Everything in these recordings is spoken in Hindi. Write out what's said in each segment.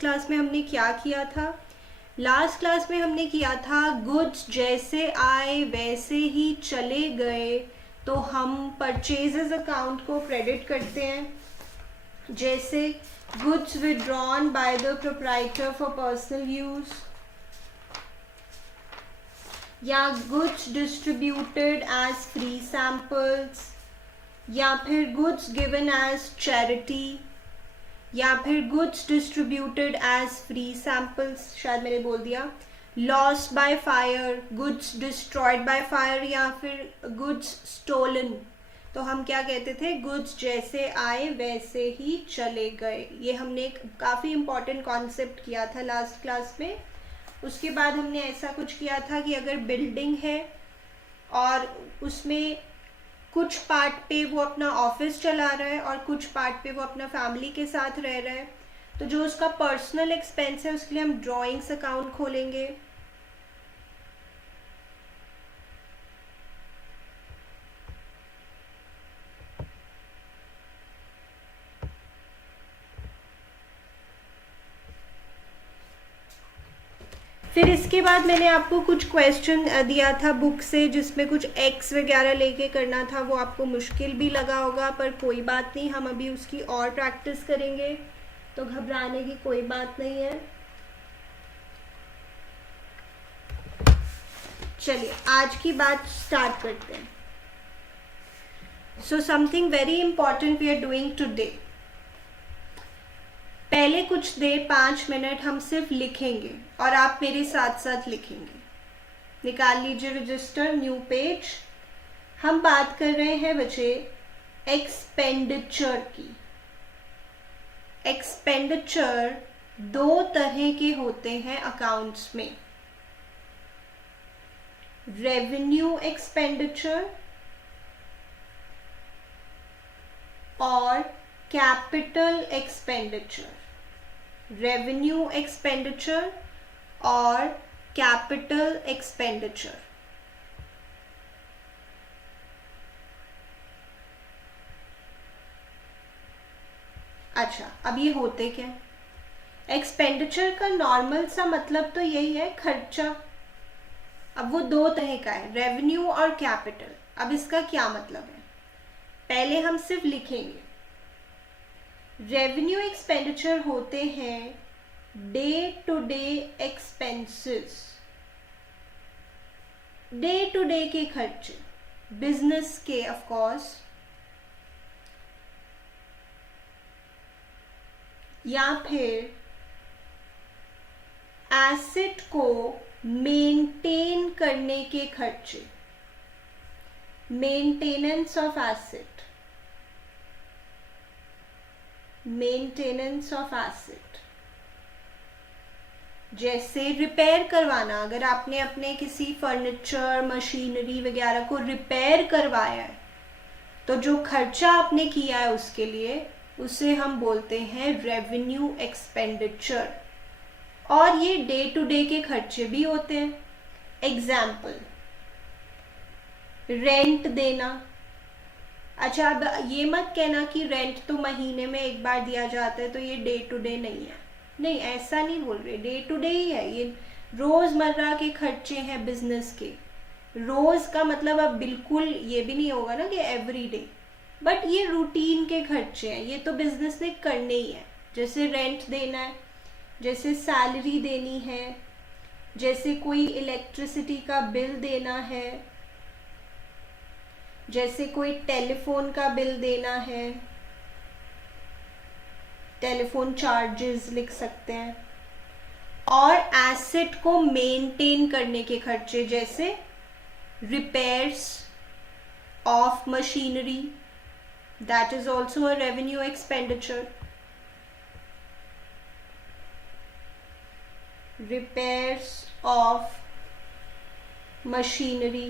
क्लास में हमने क्या किया था? लास्ट क्लास में हमने किया था गुड्स जैसे आए वैसे ही चले गए, तो हम परचेजेस अकाउंट को क्रेडिट करते हैं। जैसे goods withdrawn by the proprietor for personal use, या goods distributed as free samples, या फिर गुड्स गिवन एज चैरिटी, या फिर goods distributed as free samples, शायद मैंने बोल दिया। Lost by fire, goods destroyed by fire, या फिर गुड्स स्टोलन, तो हम क्या कहते थे? गुड्स जैसे आए वैसे ही चले गए। ये हमने एक काफ़ी इम्पॉर्टेंट कॉन्सेप्ट किया था लास्ट क्लास में। उसके बाद हमने ऐसा कुछ किया था कि अगर बिल्डिंग है और उसमें कुछ पार्ट पे वो अपना ऑफिस चला रहा है और कुछ पार्ट पे वो अपना फैमिली के साथ रह रहा है, तो जो उसका पर्सनल एक्सपेंस है उसके लिए हम ड्राइंग्स अकाउंट खोलेंगे। फिर इसके बाद मैंने आपको कुछ क्वेश्चन दिया था बुक से, जिसमें कुछ एक्स वगैरह लेके करना था। वो आपको मुश्किल भी लगा होगा, पर कोई बात नहीं, हम अभी उसकी और प्रैक्टिस करेंगे, तो घबराने की कोई बात नहीं है। चलिए आज की बात स्टार्ट करते हैं। So something very important we are doing today. पहले कुछ देर 5 मिनट हम सिर्फ लिखेंगे और आप मेरे साथ साथ लिखेंगे। निकाल लीजिए रजिस्टर, न्यू पेज। हम बात कर रहे हैं बच्चे एक्सपेंडिचर की। एक्सपेंडिचर 2 तरह के होते हैं अकाउंट्स में, रेवेन्यू एक्सपेंडिचर और कैपिटल एक्सपेंडिचर। रेवेन्यू एक्सपेंडिचर और कैपिटल एक्सपेंडिचर। अच्छा, अब ये होते क्या? एक्सपेंडिचर का नॉर्मल सा मतलब तो यही है, खर्चा। अब वो 2 तरह का है, रेवेन्यू और कैपिटल। अब इसका क्या मतलब है, पहले हम सिर्फ लिखेंगे। रेवेन्यू एक्सपेंडिचर होते हैं day to day expenses, day to day के खर्चे, बिजनेस के ऑफ कोर्स, या फिर एसेट को मेंटेन करने के खर्चे, maintenance of asset, maintenance of asset. जैसे रिपेयर करवाना, अगर आपने अपने किसी फर्नीचर मशीनरी वगैरह को रिपेयर करवाया है, तो जो खर्चा आपने किया है उसके लिए, उसे हम बोलते हैं रेवेन्यू एक्सपेंडिचर। और ये डे टू डे के खर्चे भी होते हैं। एग्जाम्पल, रेंट देना। अच्छा, अब ये मत कहना कि रेंट तो महीने में एक बार दिया जाता है तो ये डे टू डे नहीं है। नहीं, ऐसा नहीं बोल रहे, डे टू डे ही है। ये रोज़मर्रा के खर्चे हैं बिजनेस के। रोज़ का मतलब अब बिल्कुल ये भी नहीं होगा ना कि एवरी डे, बट ये रूटीन के खर्चे हैं, ये तो बिजनेस ने करने ही है। जैसे रेंट देना है, जैसे सैलरी देनी है, जैसे कोई इलेक्ट्रिसिटी का बिल देना है, जैसे कोई टेलीफोन का बिल देना है, टेलीफोन चार्जेस लिख सकते हैं। और एसेट को मेंटेन करने के खर्चे, जैसे repairs of machinery, that is also a revenue expenditure. repairs of machinery,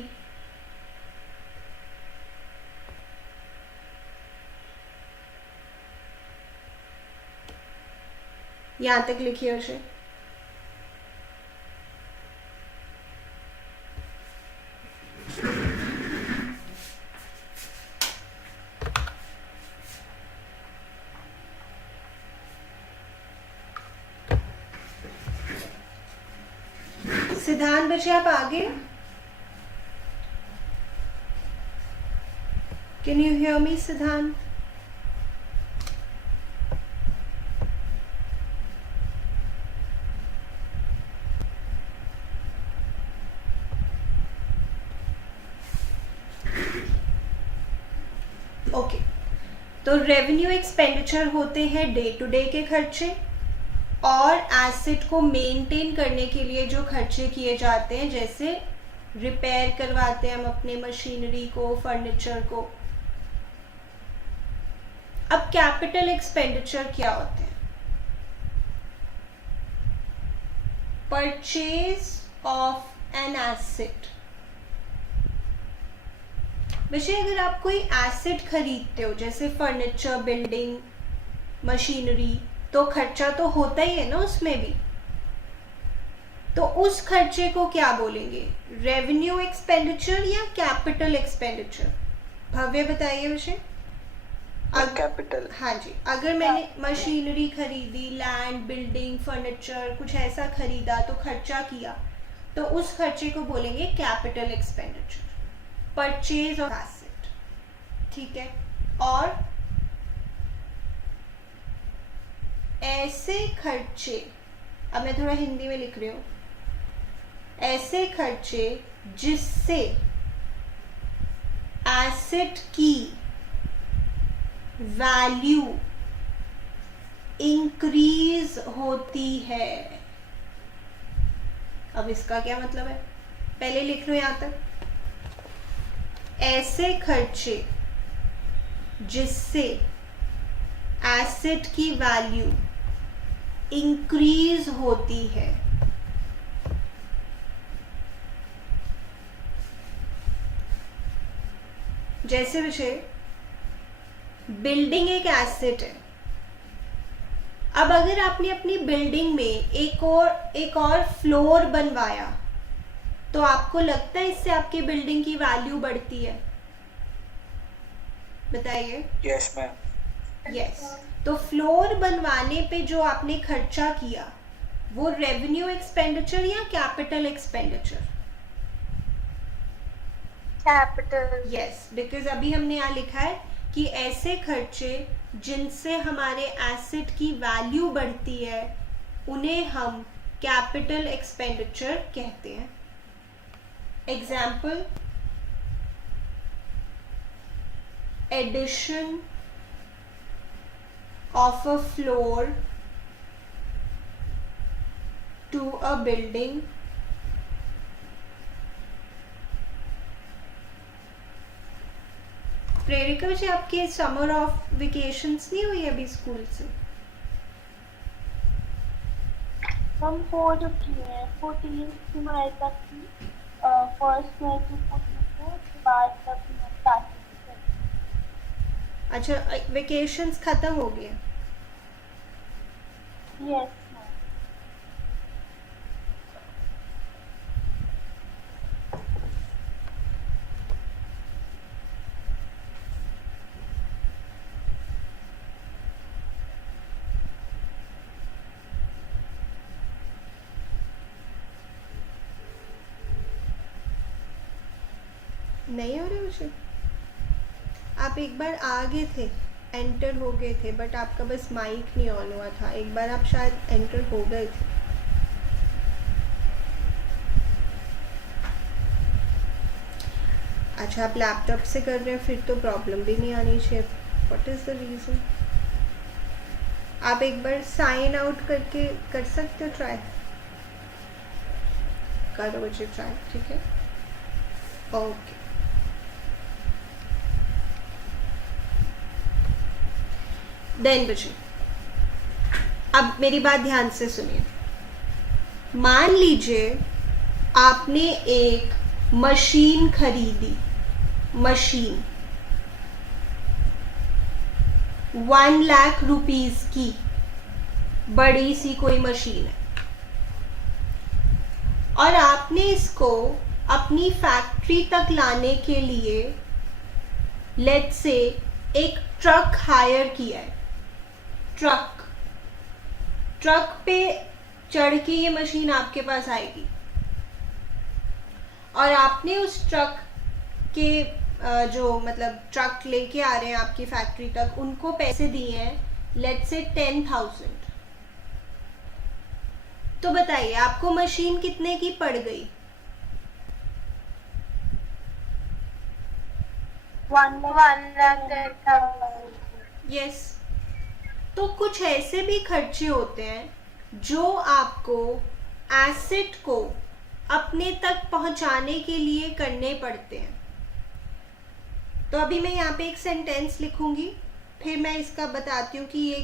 यहाँ तक लिखिए उसे। सिद्धांत बच्चे आप आगे, कैन यू हियर मी सिद्धांत? ओके, तो रेवेन्यू एक्सपेंडिचर होते हैं डे टू डे के खर्चे, और एसेट को मेंटेन करने के लिए जो खर्चे किए जाते हैं, जैसे रिपेयर करवाते हैं हम अपने मशीनरी को, फर्नीचर को। अब कैपिटल एक्सपेंडिचर क्या होते हैं? Purchase of an asset. वैसे अगर आप कोई एसेट खरीदते हो, जैसे फर्नीचर, बिल्डिंग, मशीनरी, तो खर्चा तो होता ही है ना उसमें भी, तो उस खर्चे को क्या बोलेंगे? रेवेन्यू एक्सपेंडिचर या कैपिटल एक्सपेंडिचर? भव्य बताइए विषय। कैपिटल। हाँ जी, अगर मैंने मशीनरी खरीदी, लैंड, बिल्डिंग, फर्नीचर, कुछ ऐसा खरीदा तो खर्चा किया, तो उस खर्चे को बोलेंगे capital expenditure, purchase of asset. ठीक है, और ऐसे खर्चे, अब मैं थोड़ा हिंदी में लिख रही हूं, ऐसे खर्चे जिससे एसेट की वैल्यू इंक्रीज होती है। अब इसका क्या मतलब है, पहले लिख लो यहां तक। ऐसे खर्चे जिससे एसेट की वैल्यू इंक्रीज होती है। जैसे विषय, बिल्डिंग एक एसेट है। अब अगर आपने अपनी बिल्डिंग में एक और फ्लोर बनवाया, तो आपको लगता है इससे आपकी बिल्डिंग की वैल्यू बढ़ती है? बताइए। Yes ma'am. यस, तो फ्लोर बनवाने पे जो आपने खर्चा किया, वो रेवेन्यू एक्सपेंडिचर या capital expenditure? Capital. Yes, because अभी हमने यहाँ लिखा है कि ऐसे खर्चे जिनसे हमारे एसेट की वैल्यू बढ़ती है, उन्हें हम कैपिटल एक्सपेंडिचर कहते हैं। Example, addition of a floor to a building, Prerika ji आपके समर ऑफ वेकेशंस नहीं हुई अभी स्कूल से? हम हो चुकी है 14 मई तक की, 1 मई से 14 के बाद तक स्टार्ट। अच्छा, वेकेशंस खत्म हो गए? यस। नहीं हो रहे मुझे? आप एक बार आ गए थे, एंटर हो गए थे, बट आपका बस माइक नहीं ऑन हुआ था। एक बार आप शायद एंटर हो गए थे। अच्छा, आप लैपटॉप से कर रहे हैं, फिर तो प्रॉब्लम भी नहीं आनी चाहिए। What is the reason? आप एक बार साइन आउट करके कर सकते हो, ट्राई करो मुझे, ट्राई। ठीक है, ओके। देन बच्चे, अब मेरी बात ध्यान से सुनिए। मान लीजिए आपने एक मशीन खरीदी, मशीन 1 लाख रुपीस की, बड़ी सी कोई मशीन है, और आपने इसको अपनी फैक्ट्री तक लाने के लिए लेट्स से एक ट्रक हायर किया है। ट्रक पे चढ़ के ये मशीन आपके पास आएगी। और आपने उस ट्रक के जो मतलब ट्रक लेके आ रहे हैं आपकी फैक्ट्री तक, उनको पैसे दिए हैं लेट्स से 10,000, तो बताइए आपको मशीन कितने की पड़ गई? 1,10,000। यस। तो कुछ ऐसे भी खर्चे होते हैं जो आपको एसेट को अपने तक पहुंचाने के लिए करने पड़ते हैं। तो अभी मैं यहाँ पे एक सेंटेंस लिखूंगी, फिर मैं इसका बताती हूँ कि ये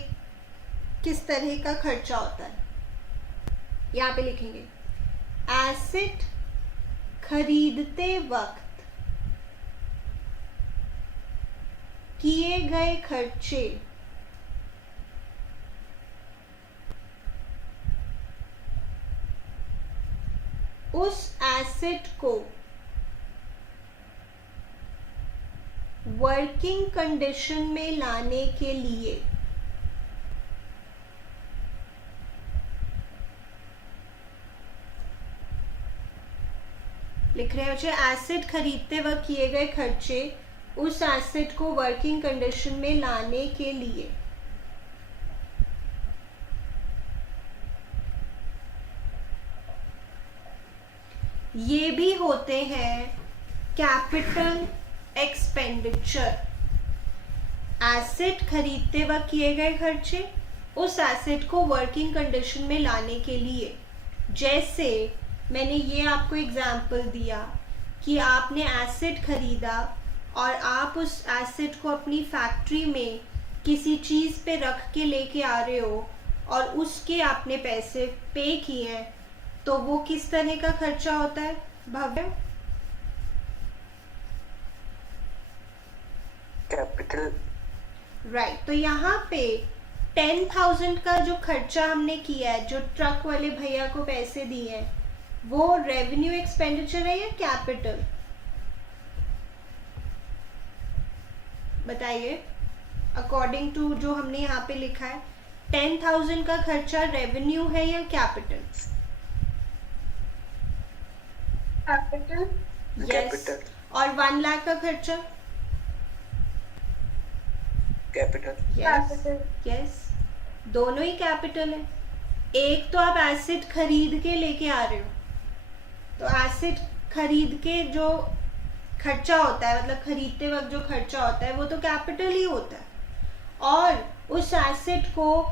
किस तरह का खर्चा होता है। यहाँ पे लिखेंगे एसेट खरीदते वक्त किए गए खर्चे उस एसेट को वर्किंग कंडीशन में लाने के लिए लिख रहे हैं बच्चे, एसेट खरीदते वक्त किए गए खर्चे उस एसेट को वर्किंग कंडीशन में लाने के लिए। ये भी होते हैं कैपिटल एक्सपेंडिचर। एसेट खरीदते वक्त किए गए खर्चे उस एसेट को वर्किंग कंडीशन में लाने के लिए। जैसे मैंने ये आपको एग्जाम्पल दिया कि आपने एसेट खरीदा और आप उस एसेट को अपनी फैक्ट्री में किसी चीज़ पे रख के लेके आ रहे हो और उसके आपने पैसे पे किए हैं, तो वो किस तरह का खर्चा होता है भव्य? कैपिटल। राइट। तो यहाँ पे 10,000 का जो खर्चा हमने किया है, जो ट्रक वाले भैया को पैसे दिए हैं, वो रेवेन्यू एक्सपेंडिचर है या कैपिटल? बताइए अकॉर्डिंग टू जो हमने यहाँ पे लिखा है, 10,000 का खर्चा रेवेन्यू है या कैपिटल? कैपिटल। यस। और 1 लाख का खर्चा? कैपिटल। यस। दोनों ही कैपिटल है। एक तो आप एसेट खरीद के लेके आ रहे हो, तो एसेट खरीद के जो खर्चा होता है, मतलब खरीदते वक्त जो खर्चा होता है, वो तो कैपिटल ही होता है। और उस एसेट को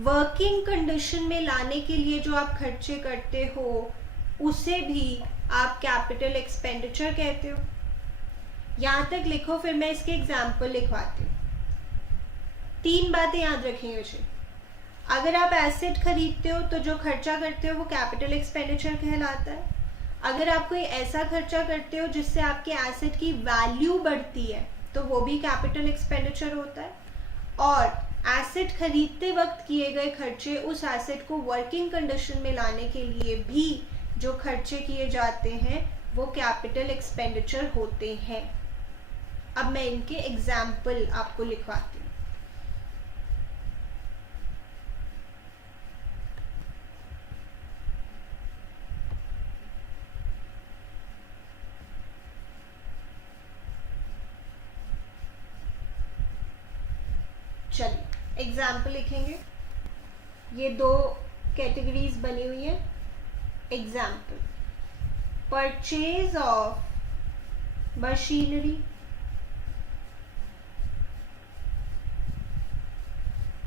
वर्किंग कंडीशन में लाने के लिए जो आप खर्चे करते हो, उसे भी आप कैपिटल एक्सपेंडिचर कहते हो। यहाँ तक लिखो, फिर मैं इसके एग्जाम्पल लिखवाती हूँ। 3 बातें याद रखेंगे बच्चे। अगर आप एसेट खरीदते हो तो जो खर्चा करते हो वो कैपिटल एक्सपेंडिचर कहलाता है। अगर आप कोई ऐसा खर्चा करते हो जिससे आपके एसेट की वैल्यू बढ़ती है, तो वो भी कैपिटल एक्सपेंडिचर होता है। और एसेट खरीदते वक्त किए गए खर्चे उस एसेट को वर्किंग कंडीशन में लाने के लिए भी जो खर्चे किए जाते हैं, वो कैपिटल एक्सपेंडिचर होते हैं। अब मैं इनके एग्जाम्पल आपको लिखवाती हूँ। चलिए एग्जाम्पल लिखेंगे। ये 2 कैटेगरीज बनी हुई है। एग्जाम्पल, परचेज ऑफ मशीनरी,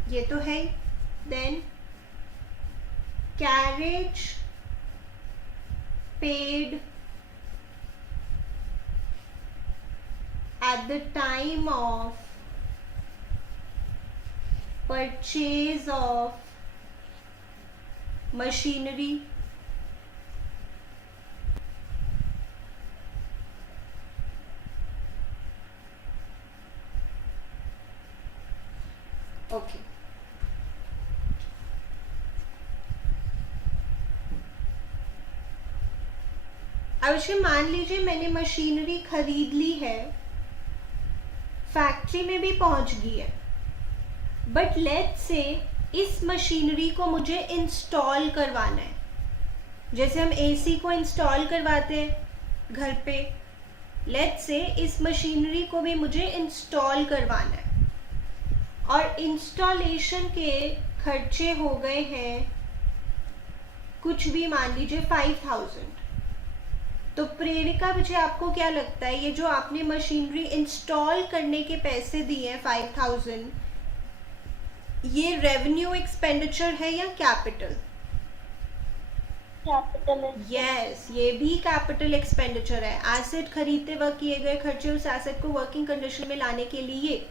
ये तो है। Then carriage paid at the time of purchase of machinery, okay। अवश्य मान लीजिए मैंने मशीनरी खरीद ली है, फैक्ट्री में भी पहुंच गई है, बट लेट्स से इस मशीनरी को मुझे इंस्टॉल करवाना है। जैसे हम एसी को इंस्टॉल करवाते हैं घर पे, लेट्स से इस मशीनरी को भी मुझे इंस्टॉल करवाना है और इंस्टॉलेशन के खर्चे हो गए हैं कुछ भी, मान लीजिए 5000। तो प्रेरिका, मुझे आपको क्या लगता है ये जो आपने मशीनरी इंस्टॉल करने के पैसे दिए हैं 5000, ये रेवेन्यू एक्सपेंडिचर है या कैपिटल? कैपिटल यस, ये भी कैपिटल एक्सपेंडिचर है। एसेट खरीदते वक्त किए गए खर्चे उस एसेट को वर्किंग कंडीशन में लाने के लिए,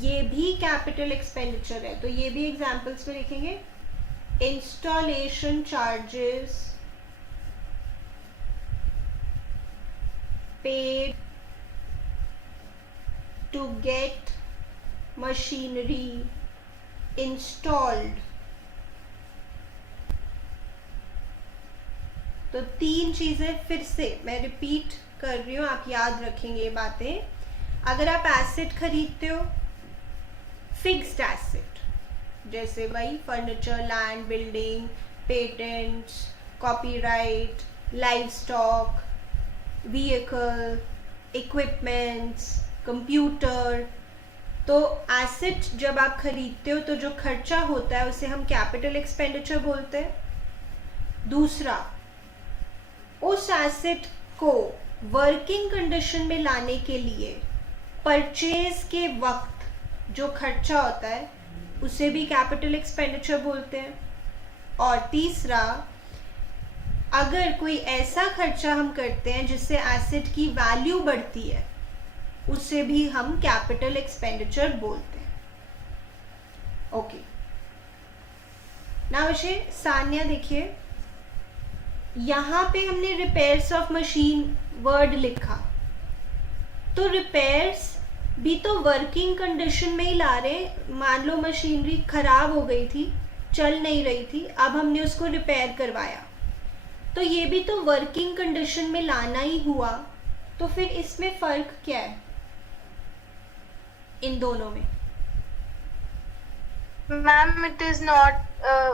ये भी कैपिटल एक्सपेंडिचर है। तो ये भी एग्जांपल्स में लिखेंगे, installation charges paid to get machinery installed. तो 3 चीजें फिर से मैं रिपीट कर रही हूँ, आप याद रखेंगे ये बातें। अगर आप एसेट खरीदते हो, फिक्स्ड एसेट, जैसे वही furniture, land, building, patents, copyright, live stock, vehicle, equipments, computer, तो एसेट जब आप खरीदते हो तो जो खर्चा होता है उसे हम कैपिटल एक्सपेंडिचर बोलते हैं। दूसरा, उस एसेट को वर्किंग कंडीशन में लाने के लिए परचेज के वक्त जो खर्चा होता है उसे भी कैपिटल एक्सपेंडिचर बोलते हैं। और तीसरा, अगर कोई ऐसा खर्चा हम करते हैं जिससे एसेट की वैल्यू बढ़ती है, उसे भी हम कैपिटल एक्सपेंडिचर बोलते हैं। ओके, नाउ सान्या देखिए, यहाँ पे हमने रिपेयर्स ऑफ मशीन वर्ड लिखा, तो रिपेयर्स भी तो वर्किंग कंडीशन में ही ला रहे हैं। मान लो मशीनरी खराब हो गई थी, चल नहीं रही थी, अब हमने उसको रिपेयर करवाया, तो ये भी तो वर्किंग कंडीशन में लाना ही हुआ। तो फिर इसमें फर्क क्या है इन दोनों में? Ma'am, it is not,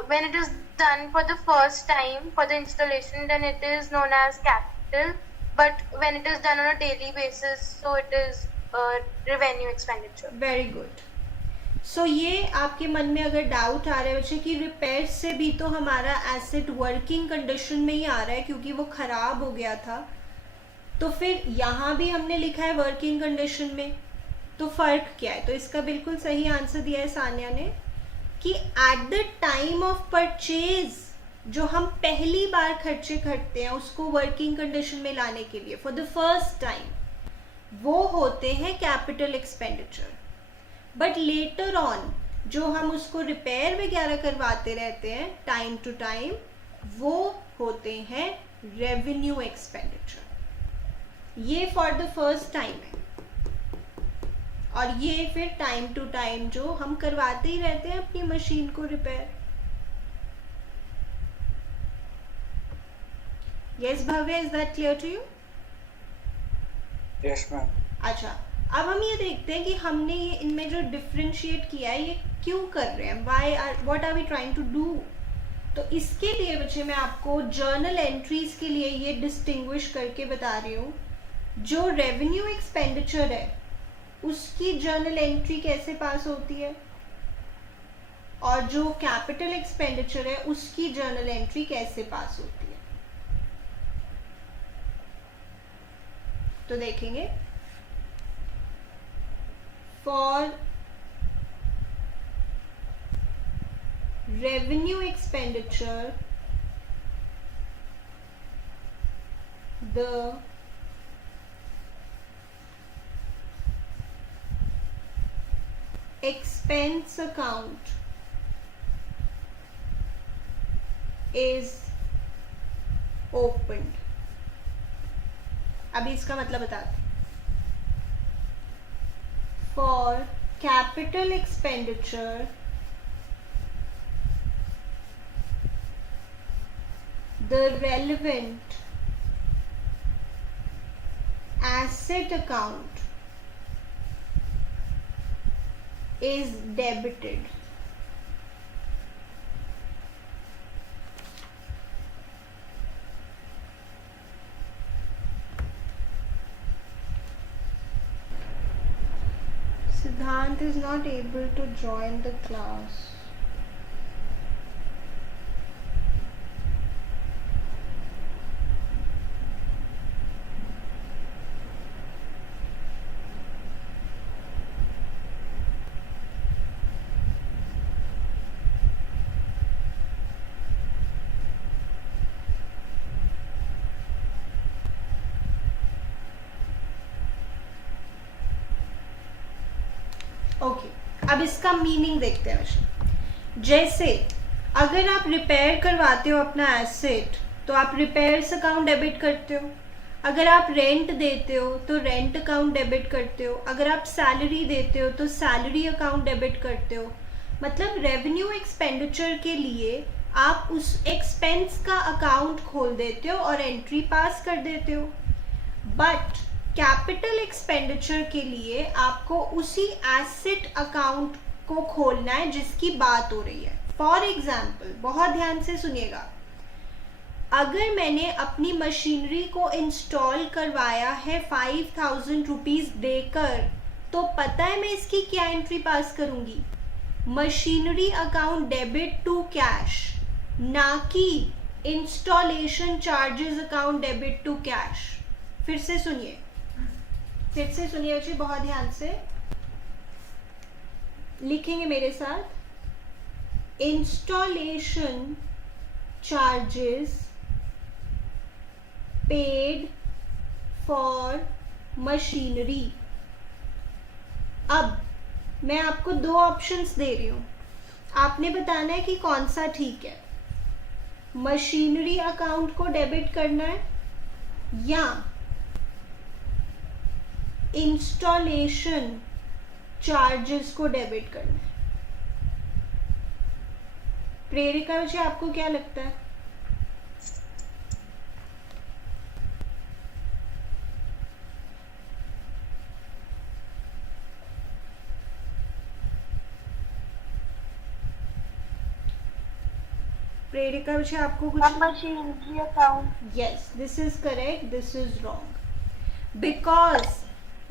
when it is done for the first time for the installation, then it is known as capital, but when it is done on a daily basis, so it is revenue expenditure. Very good. So ये आपके मन में अगर डाउट आ रहा है बच्चे कि रिपेयर से भी तो हमारा एसेट वर्किंग कंडीशन में ही आ रहा है क्योंकि वो खराब हो गया था, तो फिर यहाँ भी हमने लिखा है वर्किंग कंडीशन में, तो फर्क क्या है? तो इसका बिल्कुल सही आंसर दिया है सान्या ने कि eight the time of purchase जो हम पहली बार खर्चे करते हैं उसको वर्किंग कंडीशन में लाने के लिए फॉर द फर्स्ट टाइम, वो होते हैं capital expenditure. But later on जो हम उसको रिपेयर वगैरह करवाते रहते हैं टाइम टू टाइम, वो होते हैं रेवेन्यू एक्सपेंडिचर। ये फॉर द फर्स्ट टाइम है, और ये फिर टाइम टू टाइम जो हम करवाते ही रहते हैं अपनी मशीन को repair. Yes Bhavya, is that clear to you? Yes ma'am. अच्छा, अब हम ये देखते हैं कि हमने ये इनमें जो डिफ्रेंशिएट किया है ये क्यों कर रहे हैं, what are we trying to do. तो इसके लिए बच्चे मैं आपको जर्नल एंट्रीज के लिए ये डिस्टिंग्विश करके बता रही हूँ। जो रेवेन्यू एक्सपेंडिचर है उसकी जर्नल एंट्री कैसे पास होती है, और जो कैपिटल एक्सपेंडिचर है उसकी जर्नल एंट्री कैसे पास होती है। तो देखेंगे, for revenue expenditure, the expense account is opened। अभी इसका मतलब बताते हैं। For capital expenditure, the relevant asset account is debited। Siddhant is not able to join the class. Okay, अब इसका मीनिंग देखते हैं वैसे। जैसे अगर आप रिपेयर करवाते हो अपना एसेट तो आप रिपेयर्स अकाउंट डेबिट करते हो, अगर आप रेंट देते हो तो रेंट अकाउंट डेबिट करते हो, अगर आप सैलरी देते हो तो सैलरी अकाउंट डेबिट करते हो। मतलब रेवेन्यू एक्सपेंडिचर के लिए आप उस एक्सपेंस का अकाउंट खोल देते हो और एंट्री पास कर देते हो। बट कैपिटल एक्सपेंडिचर के लिए आपको उसी एसेट अकाउंट को खोलना है जिसकी बात हो रही है। फॉर एग्जाम्पल, बहुत ध्यान से सुनिएगा, अगर मैंने अपनी मशीनरी को इंस्टॉल करवाया है 5000 रुपीज देकर, तो पता है मैं इसकी क्या एंट्री पास करूंगी? Machinery account debit to cash, ना कि installation charges account debit to cash. फिर से सुनिए बच्चे, बहुत ध्यान से लिखेंगे मेरे साथ। Installation charges paid for machinery. अब मैं आपको दो ऑप्शंस दे रही हूं, आपने बताना है कि कौन सा ठीक है। मशीनरी अकाउंट को डेबिट करना है या इंस्टॉलेशन चार्जेस को डेबिट करना है। प्रेरिका जी, आपको क्या लगता है? प्रेरिका जी, आपको कुछ? Machinery account. Yes, this is correct, this is wrong. Because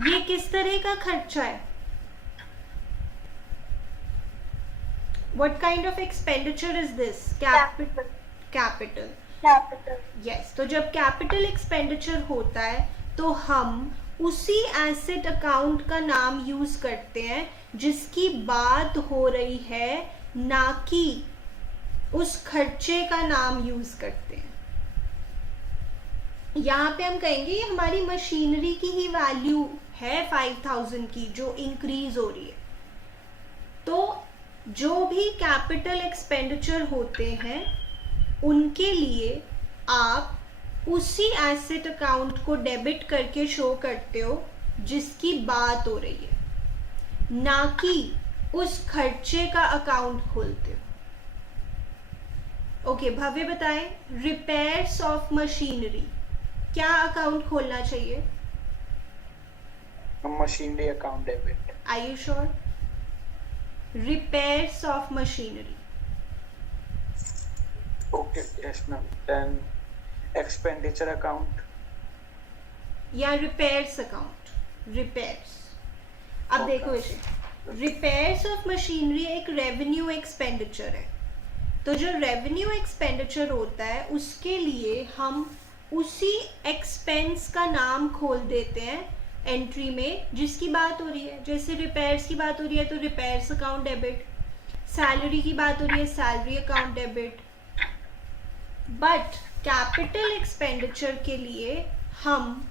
ये किस तरह का खर्चा है? What kind of expenditure is this? Capital. Capital. Yes. तो जब कैपिटल एक्सपेंडिचर होता है तो हम उसी एसेट अकाउंट का नाम यूज करते हैं जिसकी बात हो रही है, ना कि उस खर्चे का नाम यूज करते हैं। यहाँ पे हम कहेंगे ये हमारी मशीनरी की ही वैल्यू है 5000 की जो इंक्रीज हो रही है। तो जो भी कैपिटल एक्सपेंडिचर होते हैं उनके लिए आप उसी एसेट अकाउंट को डेबिट करके शो करते हो जिसकी बात हो रही है, ना कि उस खर्चे का अकाउंट खोलते हो। ओके, भव्य बताएं, रिपेयर्स ऑफ मशीनरी क्या अकाउंट खोलना चाहिए? Machinery account debit. Are you sure? repairs of machinery. Okay, yes ma'am. Then expenditure account या repairs account, repairs। अब Okay. देखो इसे, repairs of machinery एक revenue expenditure है। तो जो revenue expenditure होता है उसके लिए हम उसी expense का नाम खोल देते हैं एंट्री में जिसकी बात हो रही है। जैसे रिपेयर्स की बात हो रही है तो रिपेयर्स अकाउंट डेबिट, सैलरी की बात हो रही है salary account debit. But capital expenditure के लिए हम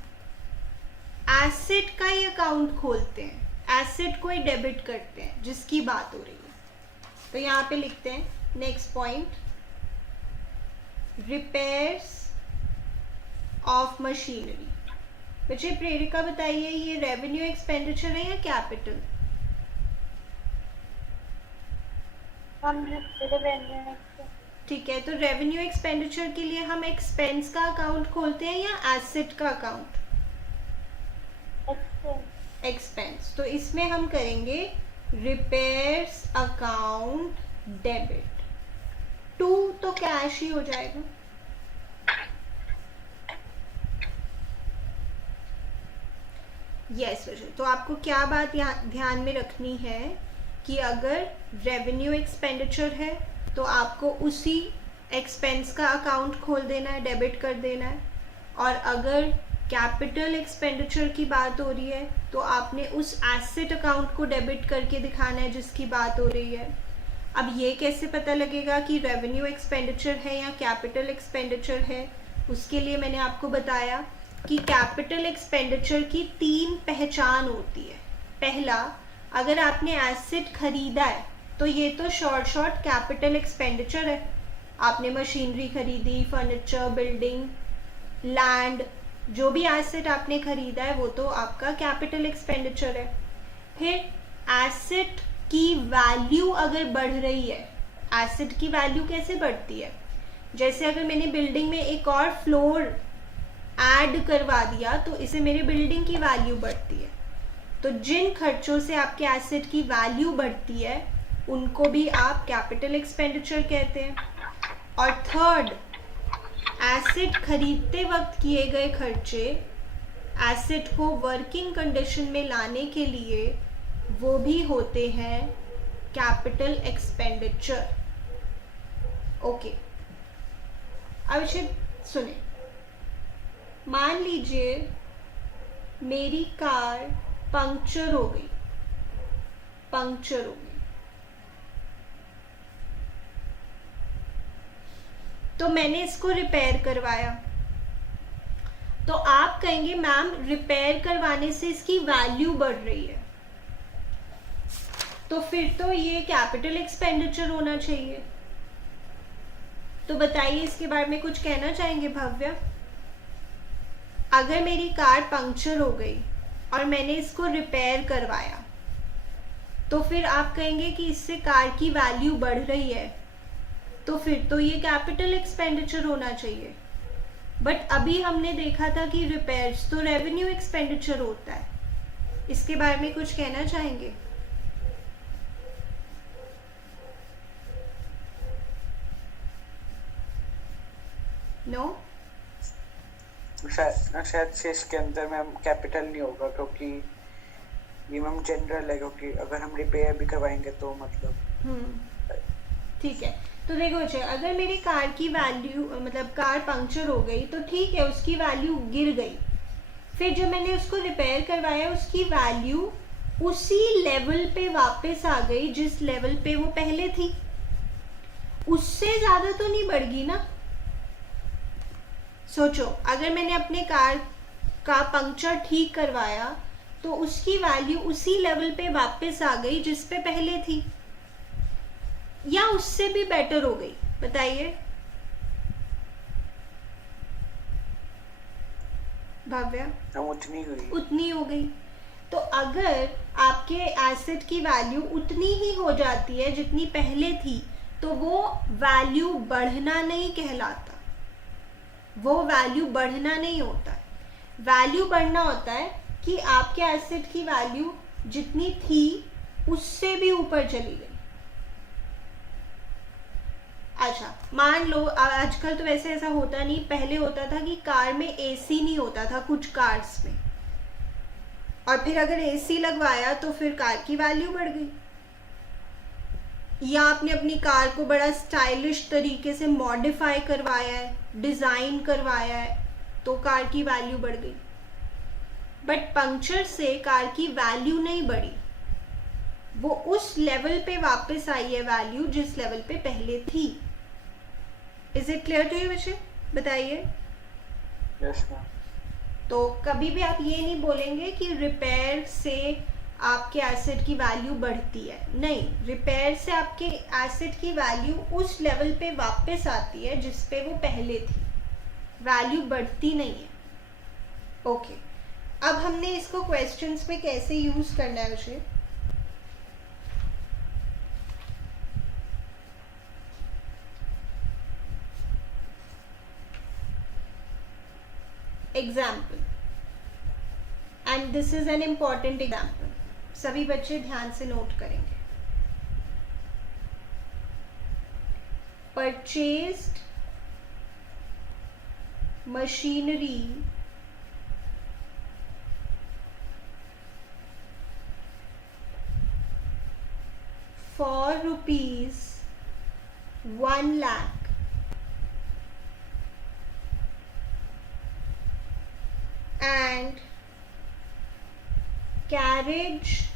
एसेट का ही अकाउंट खोलते हैं, एसेट को ही डेबिट करते हैं जिसकी बात हो रही है। तो यहाँ पे लिखते हैं next point, repairs of machinery. बच्चे प्रेरिका बताइए, ये रेवेन्यू एक्सपेंडिचर है या कैपिटल? ठीक है, तो रेवेन्यू एक्सपेंडिचर के लिए हम एक्सपेंस का अकाउंट खोलते हैं या एसेट का अकाउंट? एक्सपेंस। तो इसमें हम करेंगे रिपेयर्स अकाउंट डेबिट टू, तो कैश ही हो जाएगा। यस वजह। तो आपको क्या बात ध्यान में रखनी है कि अगर रेवेन्यू एक्सपेंडिचर है तो आपको उसी एक्सपेंस का अकाउंट खोल देना है, डेबिट कर देना है। और अगर कैपिटल एक्सपेंडिचर की बात हो रही है तो आपने उस एसेट अकाउंट को डेबिट करके दिखाना है जिसकी बात हो रही है। अब ये कैसे पता लगेगा कि रेवेन्यू एक्सपेंडिचर है या कैपिटल एक्सपेंडिचर है? उसके लिए मैंने आपको बताया कि कैपिटल एक्सपेंडिचर की 3 पहचान होती है। पहला, अगर आपने एसेट खरीदा है तो ये तो शॉर्ट कैपिटल एक्सपेंडिचर है। आपने मशीनरी खरीदी, फर्नीचर, बिल्डिंग, लैंड, जो भी एसेट आपने खरीदा है वो तो आपका कैपिटल एक्सपेंडिचर है। फिर एसेट की वैल्यू अगर बढ़ रही है, एसेट की वैल्यू कैसे बढ़ती है? जैसे अगर मैंने बिल्डिंग में एक और फ्लोर ऐड करवा दिया तो इससे मेरी बिल्डिंग की वैल्यू बढ़ती है। तो जिन खर्चों से आपके एसेट की वैल्यू बढ़ती है उनको भी आप कैपिटल एक्सपेंडिचर कहते हैं। और थर्ड, एसेट खरीदते वक्त किए गए खर्चे एसेट को वर्किंग कंडीशन में लाने के लिए वो भी होते हैं कैपिटल एक्सपेंडिचर। ओके, अब इसे सुने। मान लीजिए मेरी कार पंक्चर हो गई, तो मैंने इसको रिपेयर करवाया। तो आप कहेंगे मैम रिपेयर करवाने से इसकी वैल्यू बढ़ रही है, तो फिर तो ये कैपिटल एक्सपेंडिचर होना चाहिए। तो बताइए इसके बारे में कुछ कहना चाहेंगे भव्या? अगर मेरी कार पंक्चर हो गई और मैंने इसको रिपेयर करवाया तो फिर आप कहेंगे कि इससे कार की वैल्यू बढ़ रही है, तो फिर तो ये कैपिटल एक्सपेंडिचर होना चाहिए। बट अभी हमने देखा था कि रिपेयर्स तो रेवेन्यू एक्सपेंडिचर होता है। इसके बारे में कुछ कहना चाहेंगे? नो? शायद से इसके अंदर मैम कैपिटल नहीं होगा क्योंकि ये मैम जनरल है, क्योंकि अगर हम रिपेयर भी करवाएंगे तो मतलब ठीक है। तो देखो बच्चे, अगर मेरी कार की वैल्यू मतलब कार पंक्चर हो गई तो ठीक है, उसकी वैल्यू गिर गई। फिर जब मैंने उसको रिपेयर करवाया उसकी वैल्यू उसी लेवल पे वापस आ गई जिस लेवल पे वो पहले थी, उससे ज्यादा तो नहीं बढ़ गई ना। सोचो, अगर मैंने अपने कार का पंक्चर ठीक करवाया तो उसकी वैल्यू उसी लेवल पे वापस आ गई जिस पे पहले थी, या उससे भी बेटर हो गई? बताइए भव्या। उतनी हो गई। तो अगर आपके एसेट की वैल्यू उतनी ही हो जाती है जितनी पहले थी तो वो वैल्यू बढ़ना नहीं कहलाता, वो वैल्यू बढ़ना नहीं होता है। वैल्यू बढ़ना होता है कि आपके एसेट की वैल्यू जितनी थी उससे भी ऊपर चली गई। अच्छा, मान लो आजकल तो वैसे ऐसा होता नहीं, पहले होता था कि कार में एसी नहीं होता था कुछ कार्स में, और फिर अगर एसी लगवाया तो फिर कार की वैल्यू बढ़ गई। या आपने अपनी कार को बड़ा स्टाइलिश तरीके से मॉडिफाई करवाया है, डिजाइन करवाया है, तो कार की वैल्यू बढ़ गई। बट पंक्चर से कार की वैल्यू नहीं बढ़ी, वो उस लेवल पे वापस आई है वैल्यू जिस लेवल पे पहले थी। Is it clear to you बच्चे? बताइए। Yes ma'am. तो कभी भी आप ये नहीं बोलेंगे कि रिपेयर से आपके एसेट की वैल्यू बढ़ती है, नहीं, रिपेयर से आपके एसेट की वैल्यू उस लेवल पे वापस आती है जिस पे वो पहले थी, वैल्यू बढ़ती नहीं है। ओके, अब हमने इसको क्वेश्चंस में कैसे यूज करना है मुझे? Example, and this is an important example, सभी बच्चे ध्यान से नोट करेंगे। Purchased machinery for rupees 1 lakh and carriage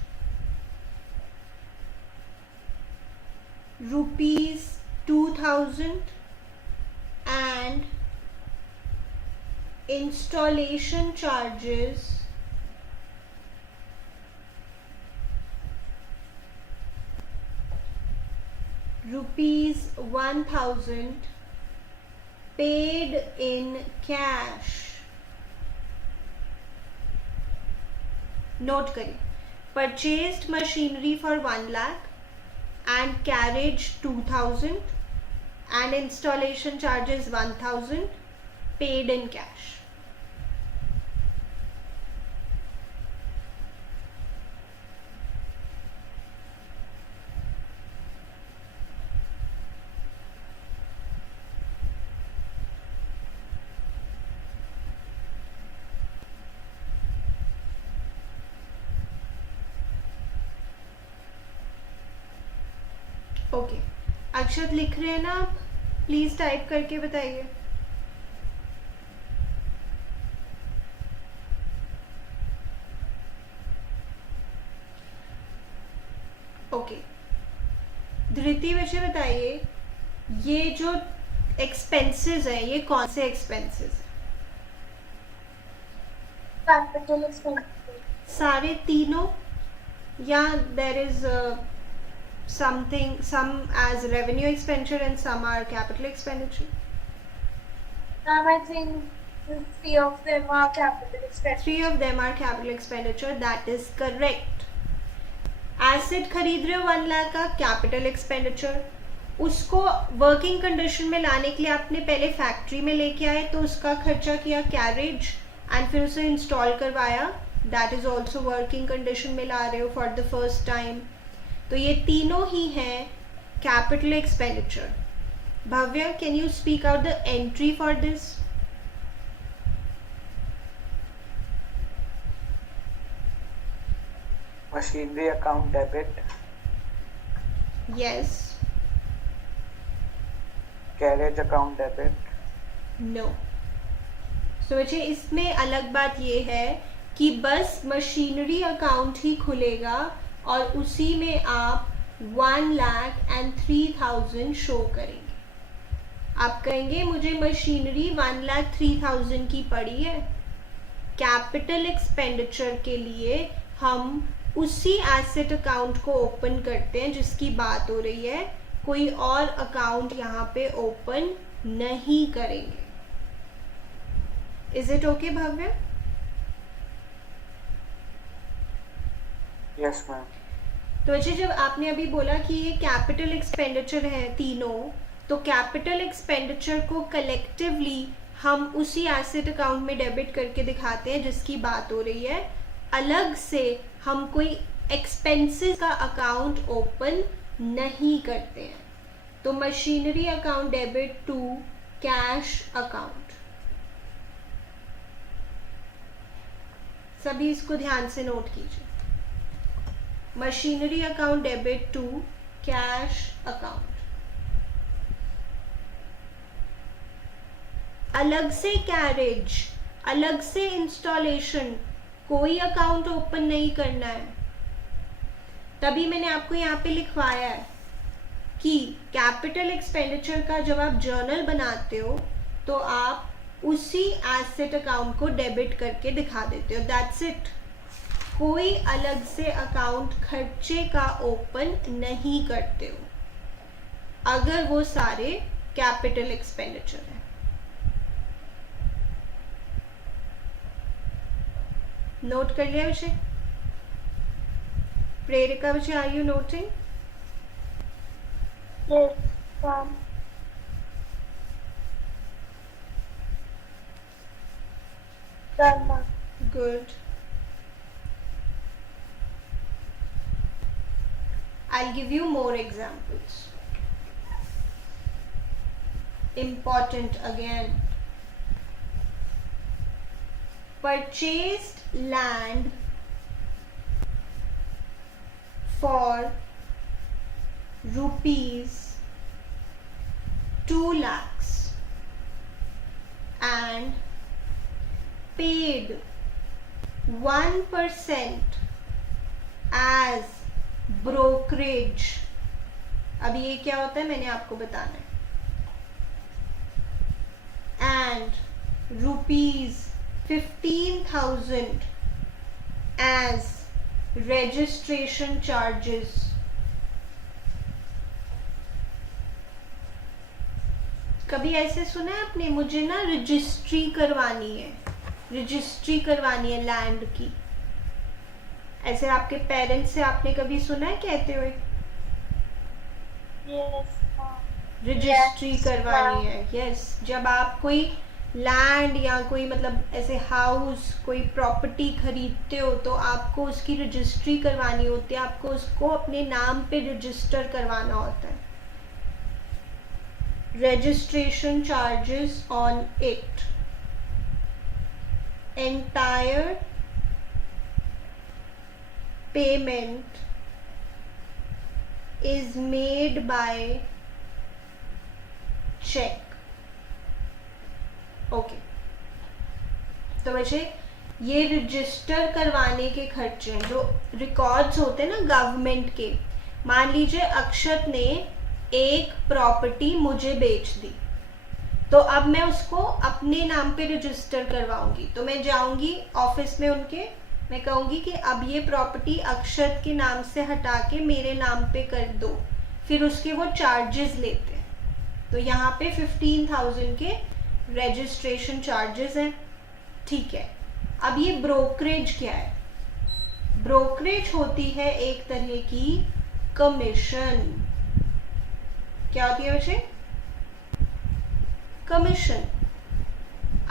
rupees 2000 and installation charges rupees 1000 paid in cash. Note करिए, purchased machinery for 1 lakh and carriage 2000 and installation charges 1000 paid in cash. Okay, अक्षत लिख रहे हैं ना आप? प्लीज टाइप करके बताइए. ओके, धृति वैसे बताइए, ये जो एक्सपेंसेस है ये कौन से एक्सपेंसेस है? Capital expenditure. सारे तीनों या there is something, some as revenue expenditure and some are capital expenditure? I think 3 of them are capital expenditure. 3 of them are capital expenditure. That is correct. Asset खरीद रहे हो 1 लाख का, कैपिटल एक्सपेंडिचर. उसको वर्किंग कंडीशन में लाने के लिए आपने पहले फैक्ट्री में लेके आए तो उसका खर्चा किया कैरेज एंड फिर उसे इंस्टॉल करवाया. That is also working condition में ला रहे हो फॉर द फर्स्ट टाइम. तो ये तीनों ही हैं capital expenditure. Bhavya, can you speak out the entry for this? Machinery account debit. Yes. Carriage account debit. No. So बच्चे, इसमें अलग बात ये है कि बस मशीनरी अकाउंट ही खुलेगा और उसी में आप 1,03,000 शो करेंगे. आप कहेंगे मुझे मशीनरी 1,03,000 की पड़ी है. कैपिटल एक्सपेंडिचर के लिए हम उसी एसेट अकाउंट को ओपन करते हैं जिसकी बात हो रही है. कोई और अकाउंट यहाँ पे ओपन नहीं करेंगे. Is it okay Bhavya? Yes ma'am. तो अच्छा, जब आपने अभी बोला कि ये कैपिटल एक्सपेंडिचर है तीनों, तो कैपिटल एक्सपेंडिचर को कलेक्टिवली हम उसी एसेट अकाउंट में डेबिट करके दिखाते हैं जिसकी बात हो रही है. अलग से हम कोई एक्सपेंसेस का अकाउंट ओपन नहीं करते हैं. तो machinery account debit to cash account. सभी इसको ध्यान से नोट कीजिए. Machinery account debit to cash account. अलग से कैरेज, अलग से इंस्टॉलेशन, कोई अकाउंट ओपन नहीं करना है. तभी मैंने आपको यहाँ पे लिखवाया है कि कैपिटल एक्सपेंडिचर का जब आप जर्नल बनाते हो तो आप उसी एसेट अकाउंट को डेबिट करके दिखा देते हो. That's it. कोई अलग से अकाउंट खर्चे का ओपन नहीं करते हो अगर वो सारे कैपिटल एक्सपेंडिचर है. नोट कर लिया Vishay? Prerika Vishay, are you noting? Yes, ma'am. Done, ma'am. Good. I'll give you more examples. Important again. Purchased land for rupees 2 lakhs and paid 1% as brokerage. अब ये क्या होता है मैंने आपको बताना है. And rupees 15,000 as registration charges. कभी ऐसे सुना है आपने, मुझे ना रजिस्ट्री करवानी है लैंड की. ऐसे आपके पेरेंट्स से आपने कभी सुना है कहते हुए Yes, ma'am. रजिस्ट्री Yes, करवानी ma'am. है. यस, जब आप कोई लैंड या कोई मतलब ऐसे हाउस कोई प्रॉपर्टी खरीदते हो तो आपको उसकी रजिस्ट्री करवानी होती है, आपको उसको अपने नाम पे रजिस्टर करवाना होता है. registration charges on it. Entire payment is made by check. Okay, तो वैसे ये रजिस्टर करवाने के खर्चे हैं जो रिकॉर्ड्स होते हैं ना गवर्नमेंट के. मान लीजिए अक्षत ने एक प्रॉपर्टी मुझे बेच दी, तो अब मैं उसको अपने नाम पे रजिस्टर करवाऊंगी. तो मैं जाऊंगी ऑफिस में उनके, मैं कहूंगी कि अब ये प्रॉपर्टी अक्षत के नाम से हटा के मेरे नाम पे कर दो. फिर उसके वो चार्जेस लेते हैं. तो यहाँ पे 15,000 के रजिस्ट्रेशन चार्जेस हैं. ठीक है, अब ये ब्रोकरेज क्या है? ब्रोकरेज होती है एक तरह की कमीशन. क्या होती है वैसे? कमीशन.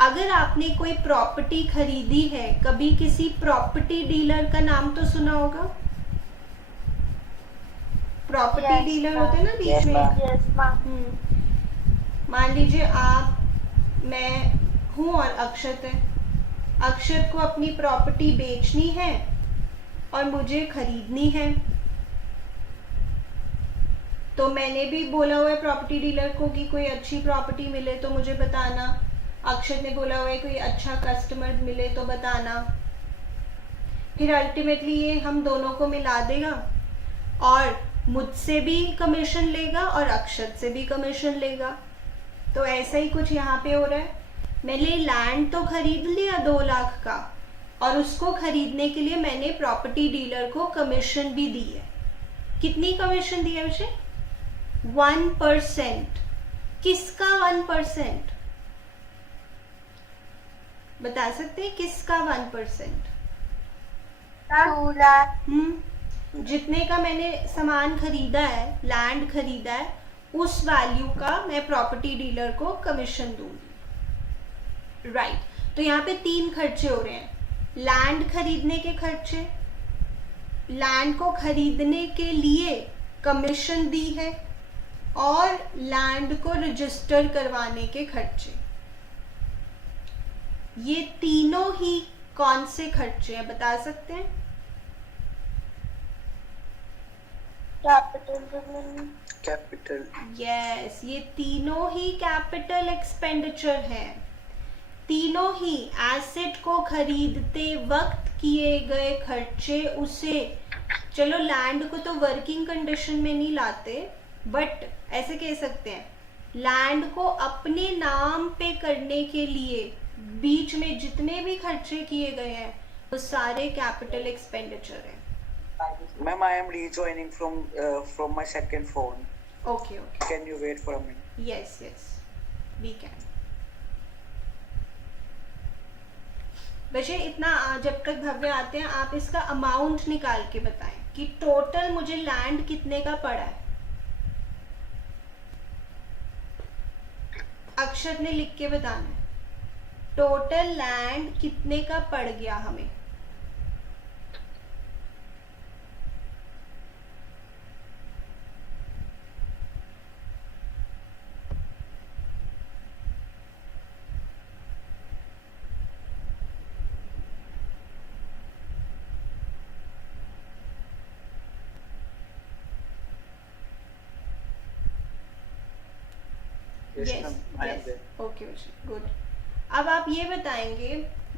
अगर आपने कोई प्रॉपर्टी खरीदी है, कभी किसी प्रॉपर्टी डीलर का नाम तो सुना होगा. Property Yes, dealer ma'am. होते हैं ना बीच Yes, में. ma'am. Yes, ma'am. मान लीजिए आप, मैं हूं और अक्षत है. अक्षत को अपनी प्रॉपर्टी बेचनी है और मुझे खरीदनी है. तो मैंने भी बोला हुआ है प्रॉपर्टी डीलर को कि कोई अच्छी प्रॉपर्टी मिले तो मुझे बताना. अक्षत ने बोला हुआ है कोई अच्छा कस्टमर मिले तो बताना. फिर अल्टीमेटली ये हम दोनों को मिला देगा और मुझसे भी कमीशन लेगा और अक्षत से भी कमीशन लेगा. तो ऐसा ही कुछ यहाँ पे हो रहा है. मैंने लैंड तो खरीद लिया 2 लाख का और उसको खरीदने के लिए मैंने प्रॉपर्टी डीलर को कमीशन भी दी है. कितनी कमीशन दी है मुझे? 1%. किसका 1%? बता सकते हैं किसका 1%? 2 lakh. जितने का मैंने सामान खरीदा है, लैंड खरीदा है, उस वैल्यू का मैं प्रॉपर्टी डीलर को कमीशन दूंगी. राइट. तो यहाँ पे 3 खर्चे हो रहे हैं. लैंड खरीदने के खर्चे, लैंड को खरीदने के लिए कमीशन दी है और लैंड को रजिस्टर करवाने के खर्चे. ये तीनों ही कौन से खर्चे हैं बता सकते हैं? कैपिटल. यस, ये तीनों ही कैपिटल एक्सपेंडिचर हैं. तीनों ही एसेट को खरीदते वक्त किए गए खर्चे. उसे चलो लैंड को तो वर्किंग कंडीशन में नहीं लाते, बट ऐसे कह सकते हैं लैंड को अपने नाम पे करने के लिए बीच में जितने भी खर्चे किए गए हैं वो सारे कैपिटल एक्सपेंडिचर हैं. Ma'am, I am rejoining from my second phone. Okay okay, Can you wait for a minute? Yes yes, we can. वैसे इतना जब तक भव्य आते हैं आप इसका अमाउंट निकाल के बताएं कि टोटल मुझे लैंड कितने का पड़ा है. अक्षर ने लिख के बताना है टोटल लैंड कितने का पड़ गया हमें. yes I am there. Okay good. अब आप ये बताएंगे,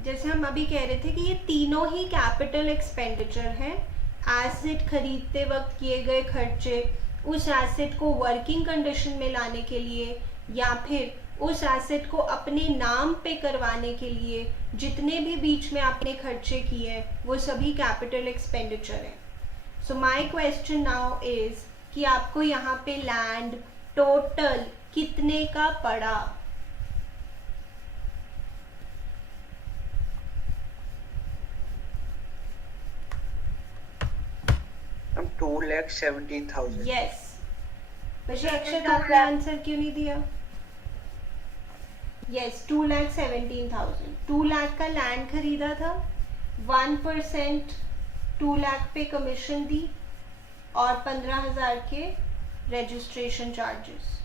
जैसे हम अभी कह रहे थे कि ये तीनों ही कैपिटल एक्सपेंडिचर हैं, एसेट खरीदते वक्त किए गए खर्चे, उस एसेट को वर्किंग कंडीशन में लाने के लिए, या फिर उस एसेट को अपने नाम पे करवाने के लिए जितने भी बीच में आपने खर्चे किए वो सभी कैपिटल एक्सपेंडिचर हैं। So my question now is कि आपको यहाँ पे लैंड टोटल कितने का पड़ा? हम 2,17,000। यस। वैसे अक्षत आपने आंसर क्यों नहीं दिया? यस 2,17,000। 2 लाख का लैंड खरीदा था, 1% 2 लाख पे कमीशन दी और 15,000 के रजिस्ट्रेशन चार्जेस,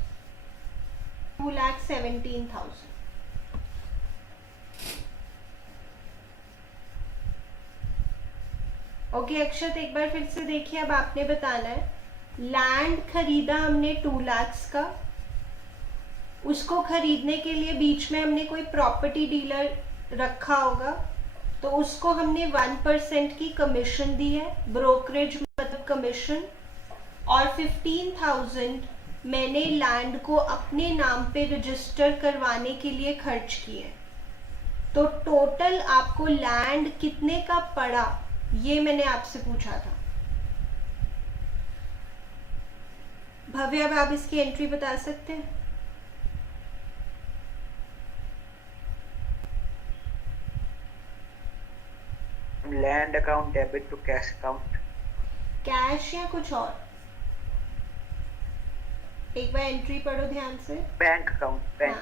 2,17,000। ओके अक्षत एक बार फिर से देखिए, अब आपने बताना है लैंड खरीदा हमने 2 लाख का, उसको खरीदने के लिए बीच में हमने कोई प्रॉपर्टी डीलर रखा होगा, तो उसको हमने 1% की कमीशन दी है, ब्रोकरेज मतलब कमीशन, और 15,000 मैंने लैंड को अपने नाम पे रजिस्टर करवाने के लिए खर्च किए। तो टोटल आपको लैंड कितने का पड़ा ये मैंने आपसे पूछा था। भव्य अब आप इसकी एंट्री बता सकते हैं? Land account debit to cash account. Cash या कुछ और? एक बार एंट्री पढ़ो ध्यान से। Bank account, bank.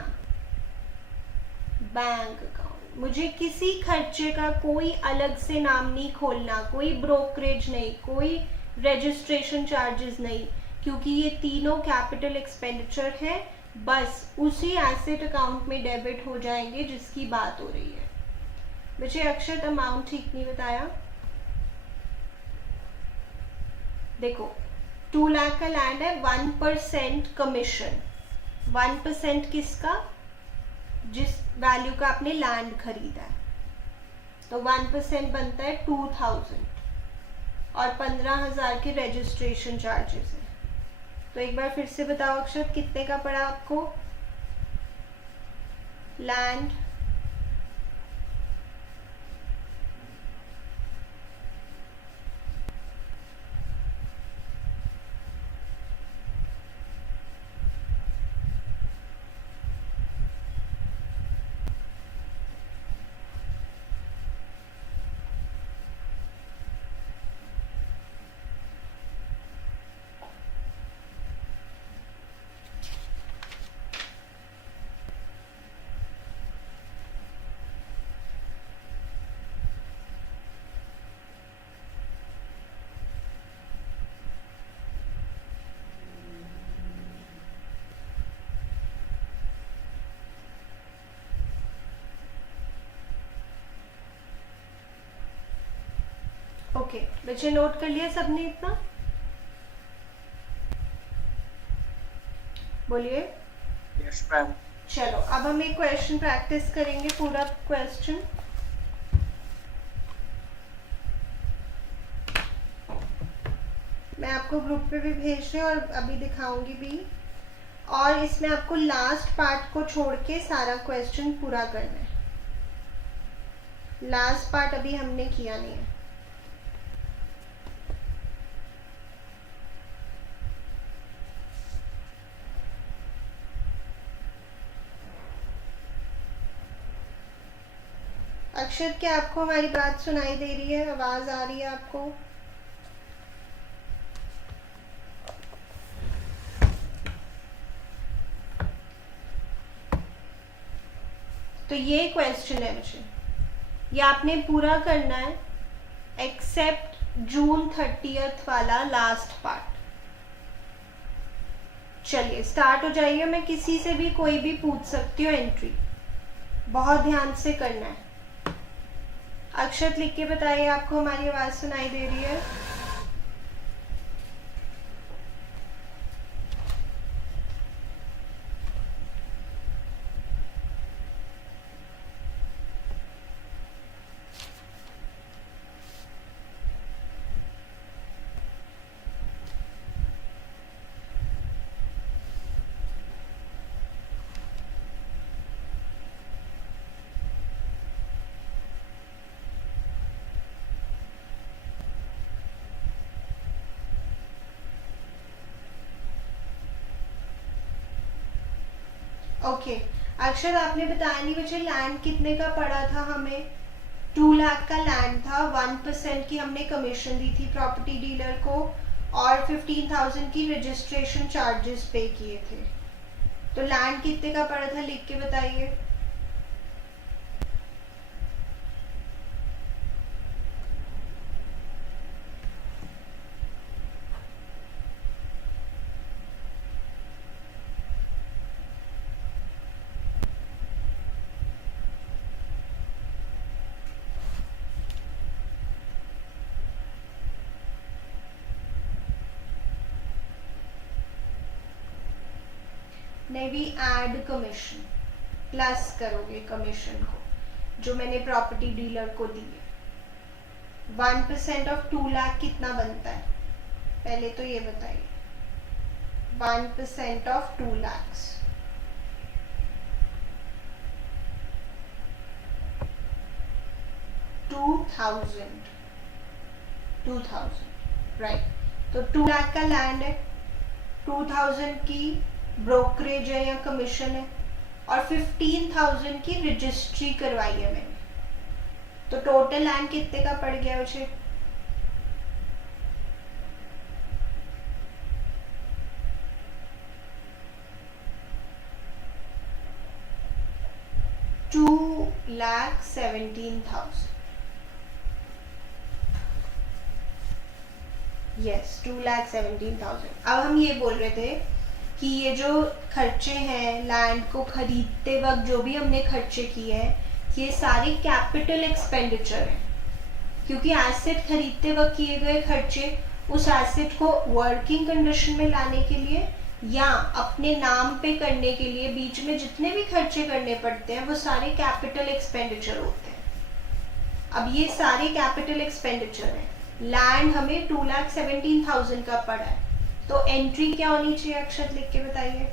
Bank account. मुझे किसी खर्चे का कोई अलग से नाम नहीं खोलना, कोई ब्रोकरेज नहीं, कोई रजिस्ट्रेशन चार्जेस नहीं, क्योंकि ये तीनों कैपिटल एक्सपेंडिचर हैं, बस उसी एसेट अकाउंट में डेबिट हो जाएंगे जिसकी बात हो रही है। मुझे अक्षत अमाउंट ठीक नहीं बताया। देखो 2 लाख का लैंड है, 1% कमीशन, 1% किसका? जिस वैल्यू का आपने लैंड खरीदा है, तो 1% बनता है 2,000 और 15,000 के रजिस्ट्रेशन चार्जेस है। तो एक बार फिर से बताओ अक्षत कितने का पड़ा आपको लैंड? ओके बच्चे नोट कर लिया सबने इतना? बोलिए। Yes ma'am. चलो अब हम एक क्वेश्चन प्रैक्टिस करेंगे, पूरा क्वेश्चन। मैं आपको ग्रुप पे भी भेज रही हूँ और अभी दिखाऊंगी भी, और इसमें आपको लास्ट पार्ट को छोड़ के सारा क्वेश्चन पूरा करना है। लास्ट पार्ट अभी हमने किया नहीं है। अक्षत क्या आपको हमारी बात सुनाई दे रही है? आवाज आ रही है आपको? तो ये क्वेश्चन है मुझे, ये आपने पूरा करना है एक्सेप्ट जून 30 वाला लास्ट पार्ट। चलिए स्टार्ट हो जाइए। मैं किसी से भी कोई भी पूछ सकती हूँ एंट्री, बहुत ध्यान से करना है। अक्षत लिख के बताइए आपको हमारी आवाज सुनाई दे रही है? ओके अक्षर आपने बताया नहीं मुझे लैंड कितने का पड़ा था हमें 2 लाख का लैंड था 1% की हमने कमीशन दी थी प्रॉपर्टी डीलर को और 15,000 की रजिस्ट्रेशन चार्जेस पे किए थे तो लैंड कितने का पड़ा था लिख के बताइए नहीं भी ऐड कमीशन प्लस करोगे कमीशन को जो मैंने प्रॉपर्टी डीलर को दी है 1% ऑफ 2 लाख कितना बनता है पहले तो ये बताइए 1% of 2 lakhs two thousand right तो 2 लाख का लैंड है 2,000 की ब्रोकरेज है या कमीशन है और 15,000 की रजिस्ट्री करवाई है मैंने तो टोटल लैंड कितने का पड़ गया मुझे $2,17,000 यस 2,17,000 अब हम ये बोल रहे थे कि ये जो खर्चे हैं लैंड को खरीदते वक्त जो भी हमने खर्चे किए हैं ये सारे कैपिटल एक्सपेंडिचर हैं क्योंकि एसेट खरीदते वक्त किए गए खर्चे उस एसेट को वर्किंग कंडीशन में लाने के लिए या अपने नाम पे करने के लिए बीच में जितने भी खर्चे करने पड़ते हैं वो सारे कैपिटल एक्सपेंडिचर होते हैं अब ये सारे कैपिटल एक्सपेंडिचर हैं लैंड हमें 2,17,000 का पड़ा है तो एंट्री क्या होनी चाहिए अक्षर लिख के बताइए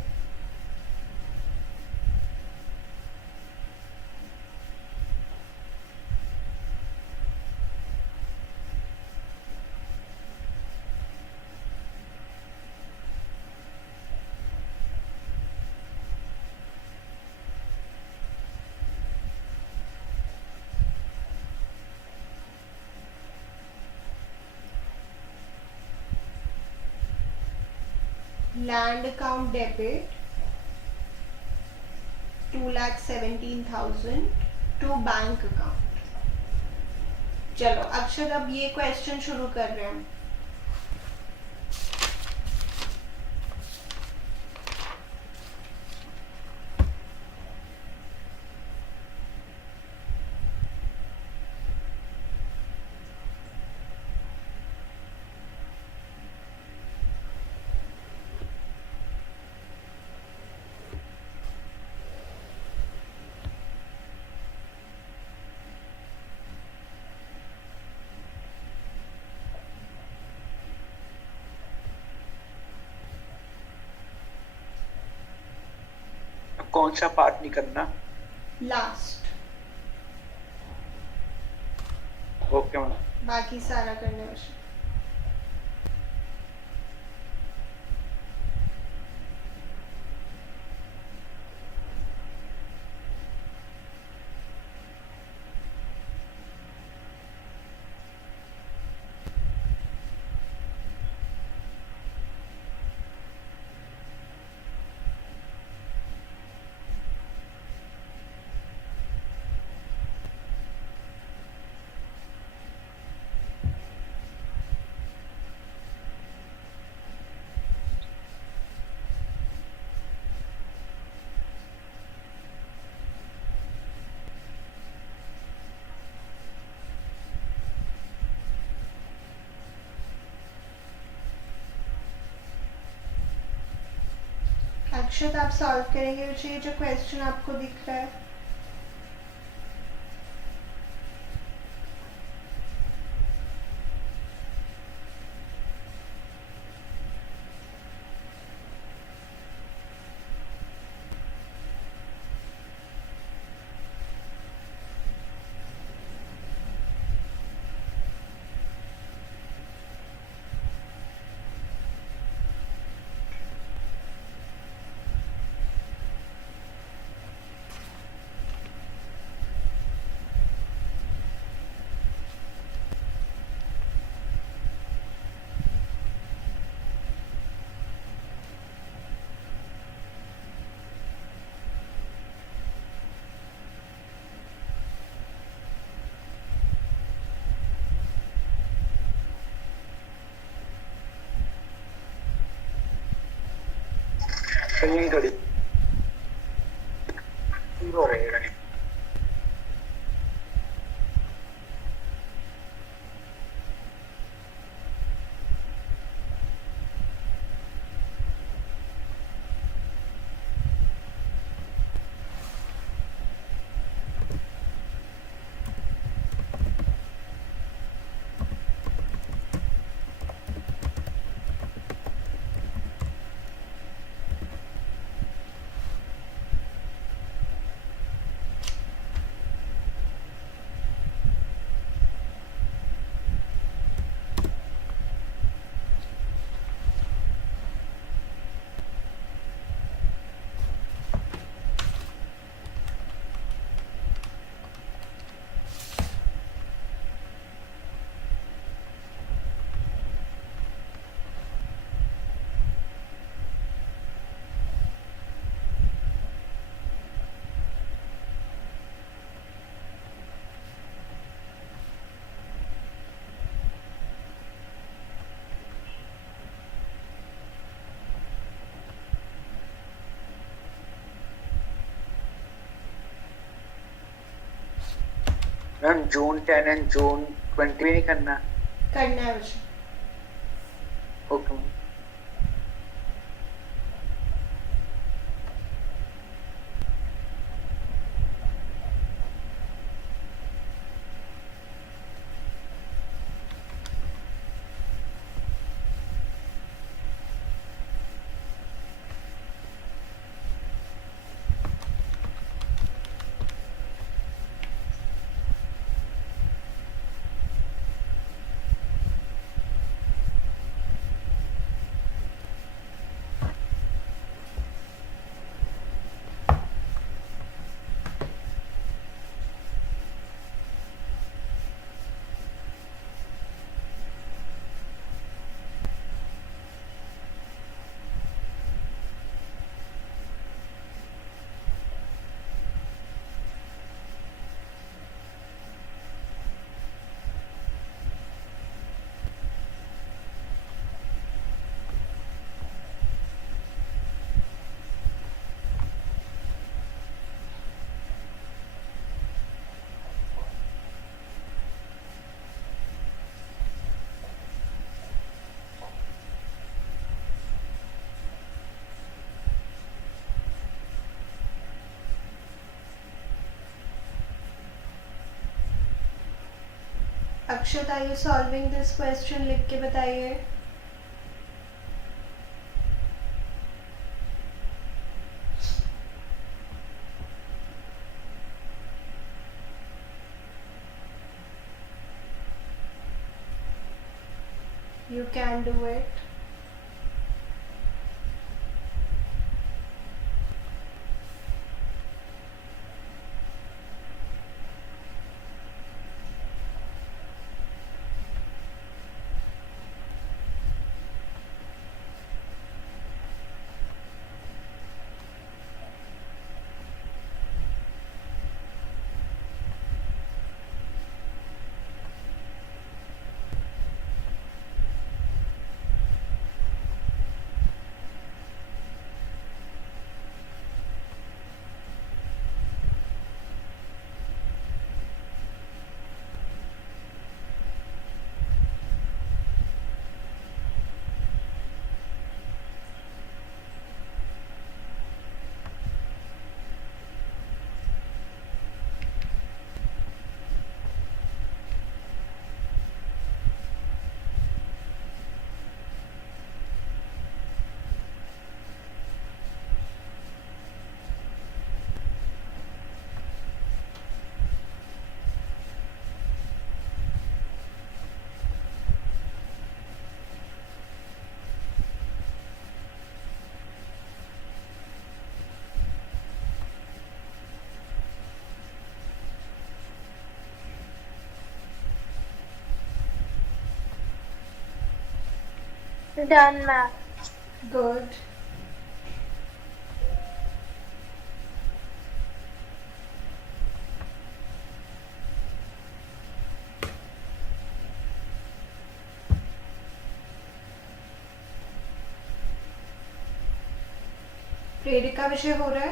land account debit 2,17,000 to bank account चलो अक्षर अब ये क्वेश्चन शुरू कर रहे हैं हम कौन सा पार्ट नहीं करना लास्ट ओके मैम बाकी सारा करने में अक्षत आप सॉल्व करेंगे मुझे जो क्वेश्चन आपको दिख रहा है सही घड़ी हो रही है। मैम जून 10 एंड जून 20 भी नहीं करना। करना है बच्चों। Okay ma'am. Akshat, are you solving this question? लिख के बताइए। You can do it. Done, ma'am. Good. प्रेरिका विषय हो रहा है?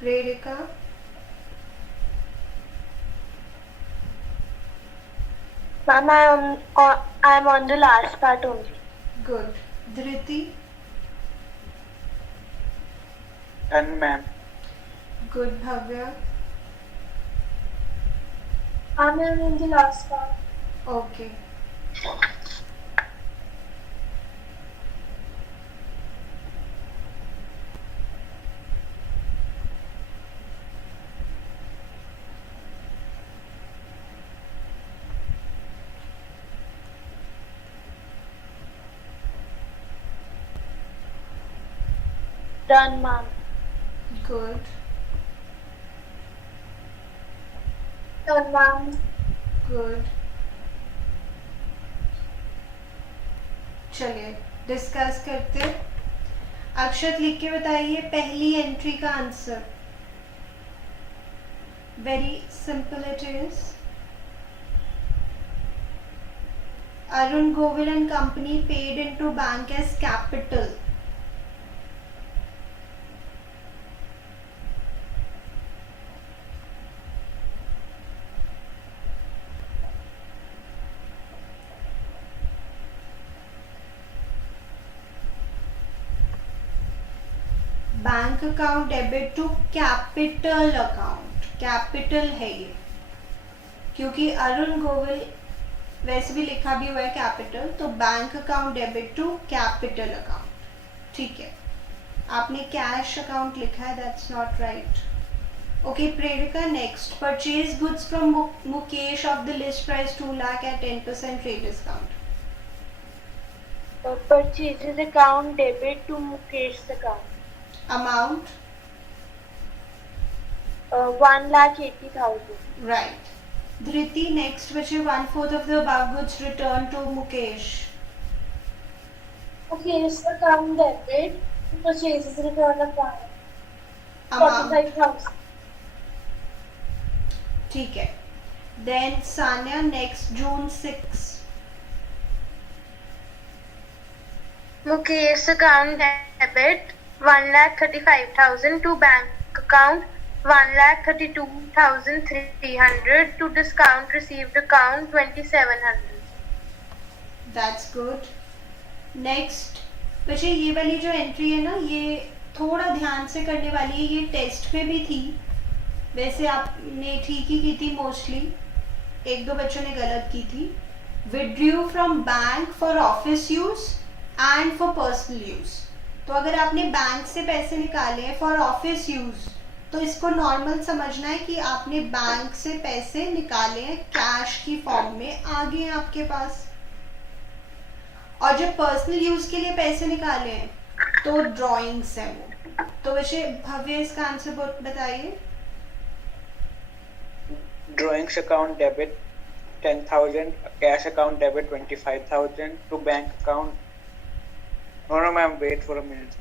Prerika, Ma'am, I'm on the last part only. Good. Dhriti, Done, ma'am. Good. Bhavya, I'm in the last part. Okay. Done, ma'am. Good. Done, ma'am. Good. चलिए डिस्कस करते हैं. अक्षत लिख के बताइए पहली एंट्री का answer. Very simple it is. Arun Govil and company paid into bank as capital. Bank account debit to capital account. Capital है ये, क्योंकि अरुण गोविल वैसे भी लिखा भी हुआ है कैपिटल, तो bank account debit to capital account. ठीक है. आपने कैश अकाउंट लिखा है, that's not right. Okay Prerika, next. Purchase goods from Mukesh off the list price 2 lakh at 10% rate discount. Purchases account debit to Mukesh's account. Amount, 1,80,000. right. Dhriti, next, which is 1/4 of the above goods returned to Mukesh. Mukesh's account debit to purchases return account. Amount, 45,000. ठीक है. Then Sanya, next, June 6. Mukesh account debit 1,35,000 to bank account 1,32,300 to discount received account 2,700. That's good. Next, वैसे ये वाली जो एंट्री है ना, ये थोड़ा ध्यान से करने वाली है. ये टेस्ट में भी थी, वैसे आपने ठीक ही की थी मोस्टली. एक दो बच्चों ने गलत की थी. Withdrew from bank for office use and for personal use. तो अगर आपने बैंक से पैसे निकाले हैं फॉर ऑफिस यूज, तो इसको नॉर्मल समझना है कि आपने बैंक से पैसे निकाले हैं कैश की फॉर्म में, आ गए हैं आपके पास. और जब पर्सनल यूज के लिए पैसे निकाले हैं तो ड्राइंग्स है वो. तो वैसे भव्य इसका आंसर बताइए. Drawings account debit 10,000, cash account debit 25,000 to bank account. No, ma'am, wait for a minute.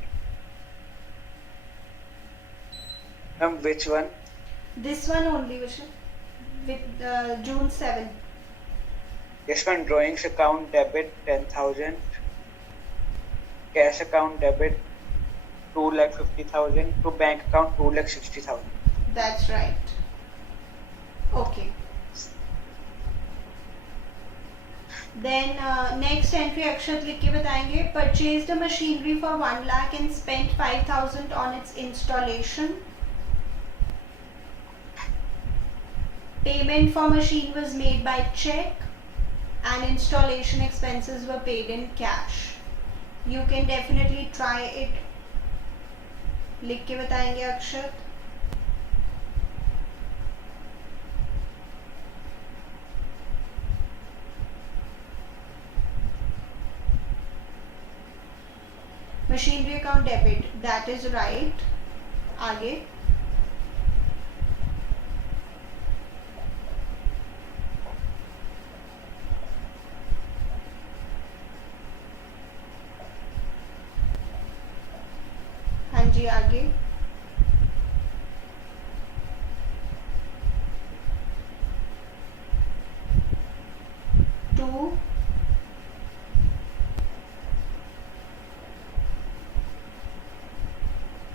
Ma'am, which one? This one only, Vishal. With June 7. Yes, ma'am. Drawings account debit 10,000, cash account debit 2,50,000 to bank account 2,60,000. That's right. Okay. Then next entry अक्षत लिख के बताएंगे. Purchased a machinery for 1 lakh and spent 5,000 on its installation. Payment for machine was made by check and installation expenses were paid in cash. You can definitely try it. लिख के बताएंगे अक्षत. Machinery account debit, that is right. आगे. जी आगे.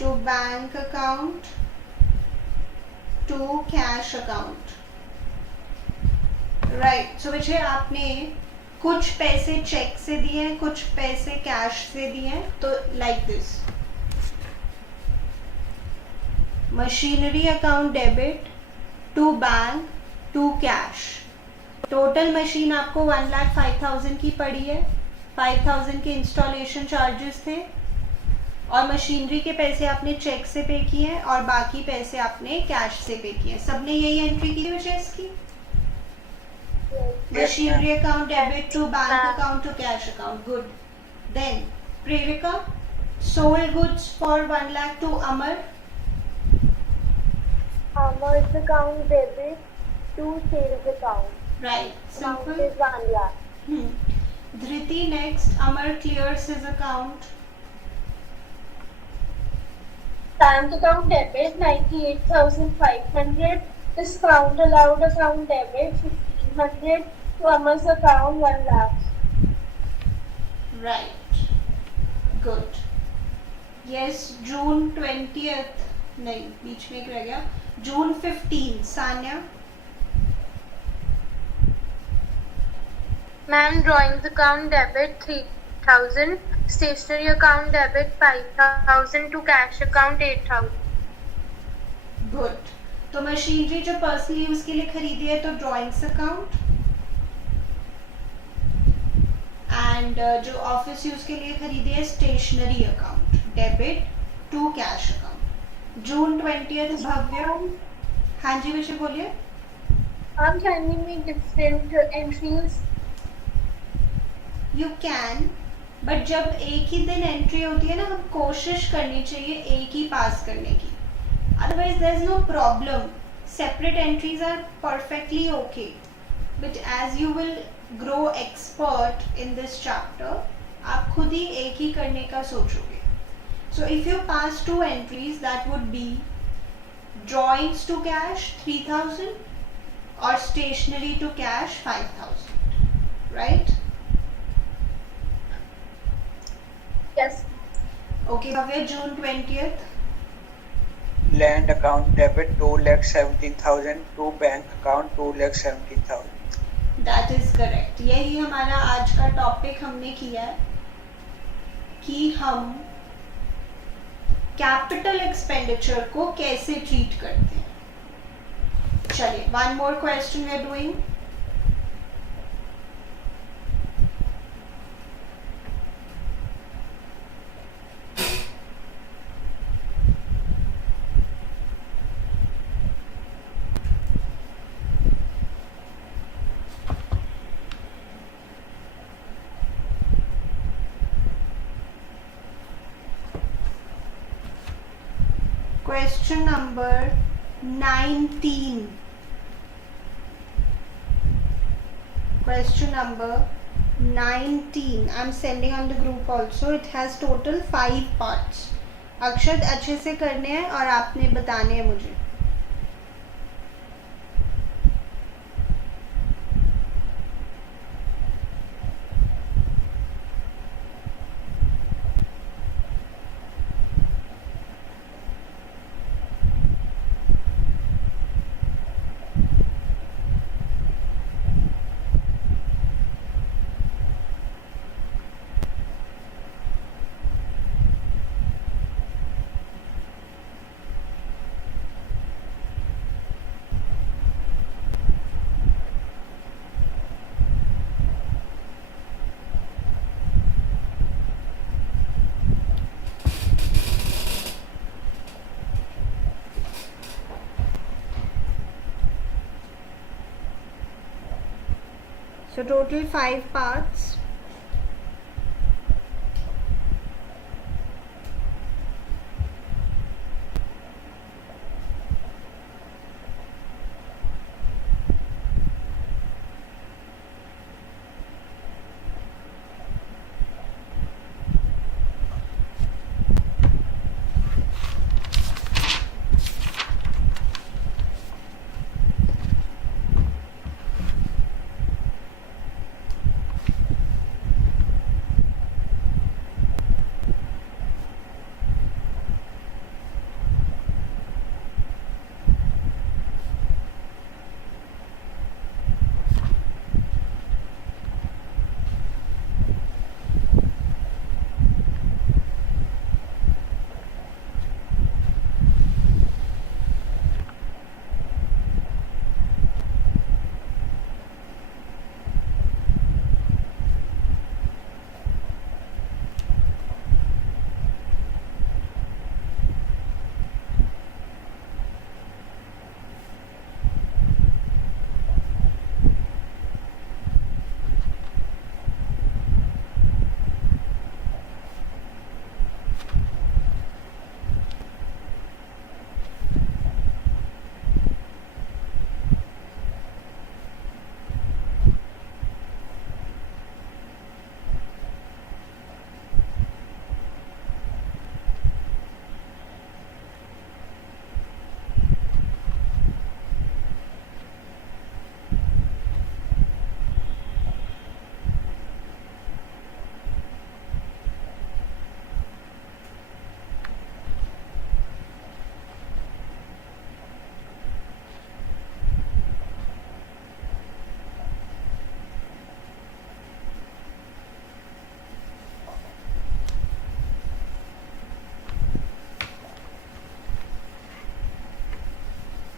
To bank account to cash account. Right. So बच्चे आपने कुछ पैसे चेक से दिए हैं, कुछ पैसे कैश से दिए हैं. तो like this, machinery account debit to bank to cash. Total machine आपको 1,05,000 की पड़ी है. 5,000 के इंस्टॉलेशन चार्जेस थे और मशीनरी के पैसे आपने चेक से पे किए हैं और बाकी पैसे आपने कैश से पे किए हैं. सबने यही एंट्री की है इसकी. Machinery account debit to bank account to cash account. Good. Then Previka, sold goods for 1 lakh to Amar. Amar's account debit to sales account. Right. Amount Simple. is 1 lakh. Dhriti next. Amar clears his account. Bank account debit 98,500. Discount allowed account debit 1,500. To Amar's account 1 lakh. Right. Good. Yes. June 20th. नहीं, बीच में एक रह गया. June 15. Sanya. Ma'am, drawings account debit 3,000, stationery account debit 5,000 to cash account 8,000. Good. तो मशीनरी जो पर्सनल यूज के लिए खरीदी है तो ड्राइंग्स अकाउंट, एंड जो ऑफिस यूज के लिए खरीदी है stationery account debit to cash account. June 20th. Bhavya. हाँ जी विषय बोलिए. Can we make different entries? You can, but जब एक ही दिन एंट्री होती है ना, हम कोशिश करनी चाहिए एक ही पास करने की. Otherwise there is no problem. Separate entries are perfectly okay. But as you will grow expert in this chapter, आप खुद ही एक ही करने का सोचोगे. So if you pass 2 entries, that would be drawings to cash 3,000 or stationery to cash 5,000. Right? Yes. Okay, Bhavya, June 20th. Land account debit 2,70,000 to bank account 2,70,000. That is correct. यही हमारा आज का टॉपिक हमने किया है कि हम कैपिटल एक्सपेंडिचर को कैसे ट्रीट करते हैं. चलिए, one more question we are doing. Question number 19. Question number 19. I'm sending on the group also. It has total 5 parts. अक्षर अच्छे से करने हैं और आपने बताने हैं मुझे. So total 5 parts.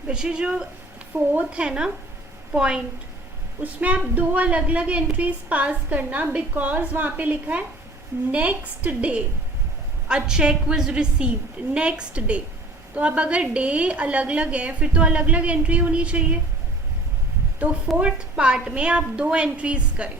वैसे जो फोर्थ है ना पॉइंट, उसमें आप 2 अलग अलग एंट्रीज पास करना, बिकॉज वहाँ पे लिखा है next day a cheque was received, next day. तो अब अगर डे अलग अलग है फिर तो अलग अलग एंट्री होनी चाहिए। तो फोर्थ पार्ट में आप 2 एंट्रीज करें।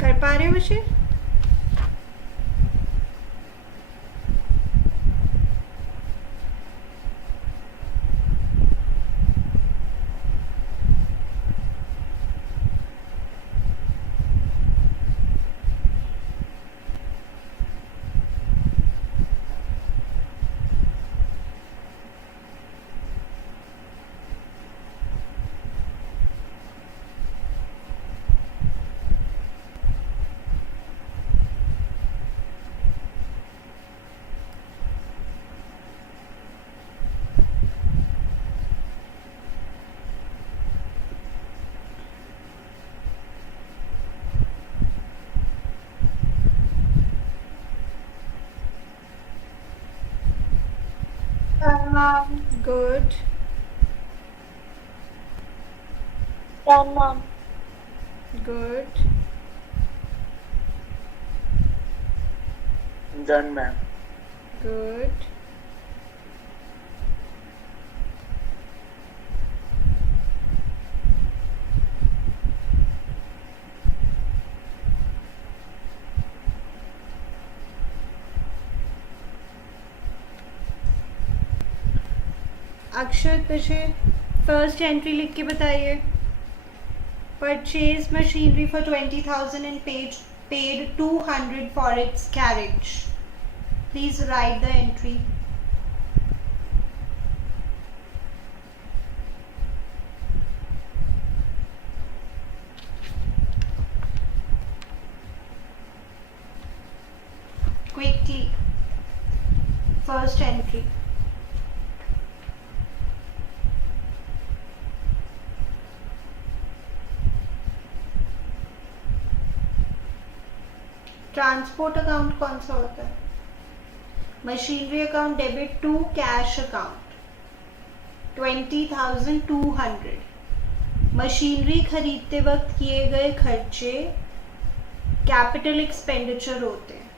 कर पा रहे हो विषय? Good. Done, ma'am. Good. Done, ma'am. Good. अक्षर पीछे फर्स्ट एंट्री लिख के बताइए। Purchase machinery for 20,000 and paid 200 for its carriage. Please write the entry. Quickly. First entry. Transport account कौन सा होता है? Machinery account debit to cash account 20,200। Machinery खरीदते वक्त किए गए खर्चे कैपिटल एक्सपेंडिचर होते हैं।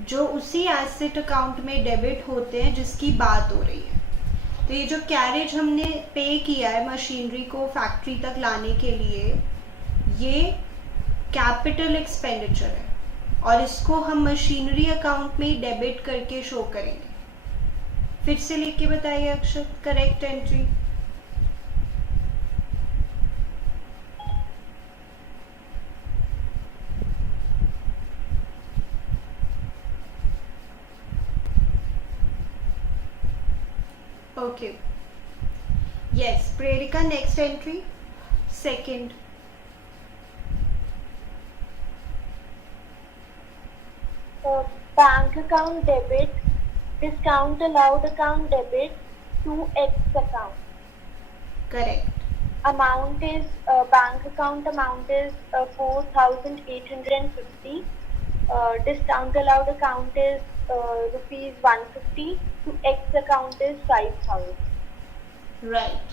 जो उसी एसेट अकाउंट में डेबिट होते हैं जिसकी बात हो रही है। तो ये जो कैरेज हमने पे किया है मशीनरी को फैक्ट्री तक लाने के लिए, ये कैपिटल एक्सपेंडिचर है और इसको हम मशीनरी अकाउंट में ही डेबिट करके शो करेंगे। फिर से लिख के बताइए Akshat, correct entry. Okay, yes Prerika, next entry, second. Bank account debit, discount allowed account debit to X account. Correct. Amount is bank account amount is 4,850. Discount allowed account is rupees 150. To X account is 5,000. Right.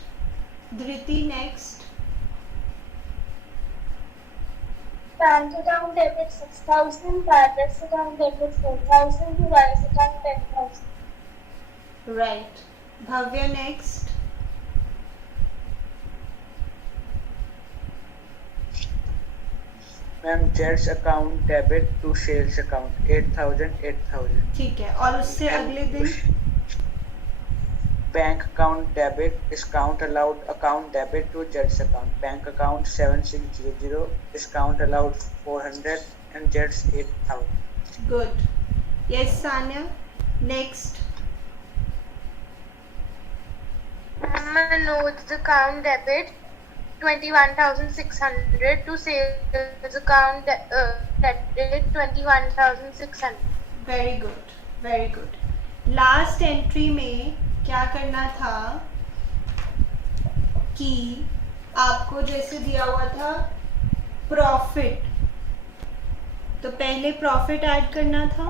Dhriti, next. Bank account debit 6,000. Direct account debit 4,000. To Y account 10,000. Right. Bhavya, next. Ma'am jets account debit to sales account 8,000। ठीक है, और उससे अगले दिन bank account debit discount allowed account debit to jets account bank account 7600 discount allowed 400 and jets 8,000। Good. Yes Sanya, next. Manoj's account debit 21,600 to sales account debit 21,600. Very good, very good. Last entry में क्या करना था कि आपको जैसे दिया हुआ था प्रॉफिट, तो पहले प्रॉफिट ऐड करना था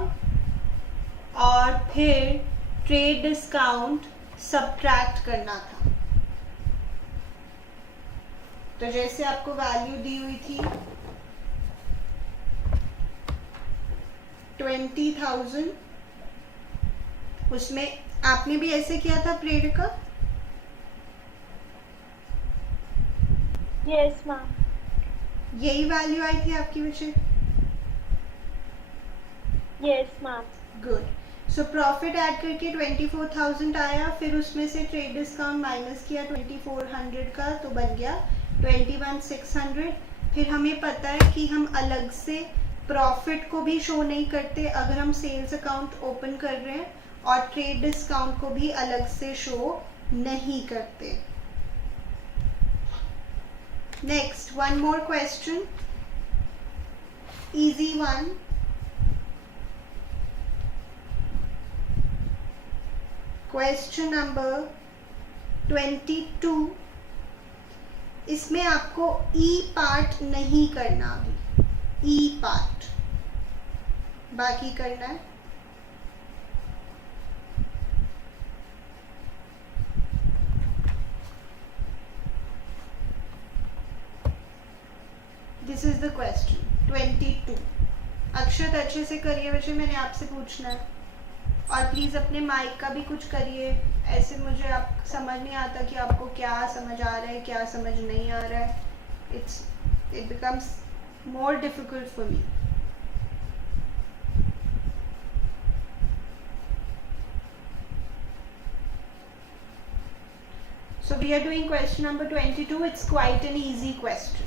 और फिर ट्रेड डिस्काउंट सब्ट्रैक्ट करना था। तो जैसे आपको वैल्यू दी हुई थी 20,000, उसमें आपने भी ऐसे किया था प्रेरिका? Yes, ma'am. यही वैल्यू आई थी आपकी बच्चे? Yes, ma'am. Good. So profit add करके 24,000 आया, फिर उसमें से ट्रेड डिस्काउंट माइनस किया 2,400 का, तो बन गया 21,600। फिर हमें पता है कि हम अलग से प्रॉफिट को भी शो नहीं करते अगर हम सेल्स अकाउंट ओपन कर रहे हैं, और ट्रेड डिस्काउंट को भी अलग से शो नहीं करते। Next, one more question, easy one. Question number 22। इसमें आपको ई पार्ट नहीं करना, अभी ई पार्ट बाकी करना है। This is the question 22। अक्षत अच्छे से करिए बच्चे, मैंने आपसे पूछना है, और प्लीज़ अपने माइक का भी कुछ करिए, ऐसे मुझे आप समझ नहीं आता कि आपको क्या समझ आ रहा है क्या समझ नहीं आ रहा है। It becomes more difficult for me. So we are doing question number 22. It's quite an easy question.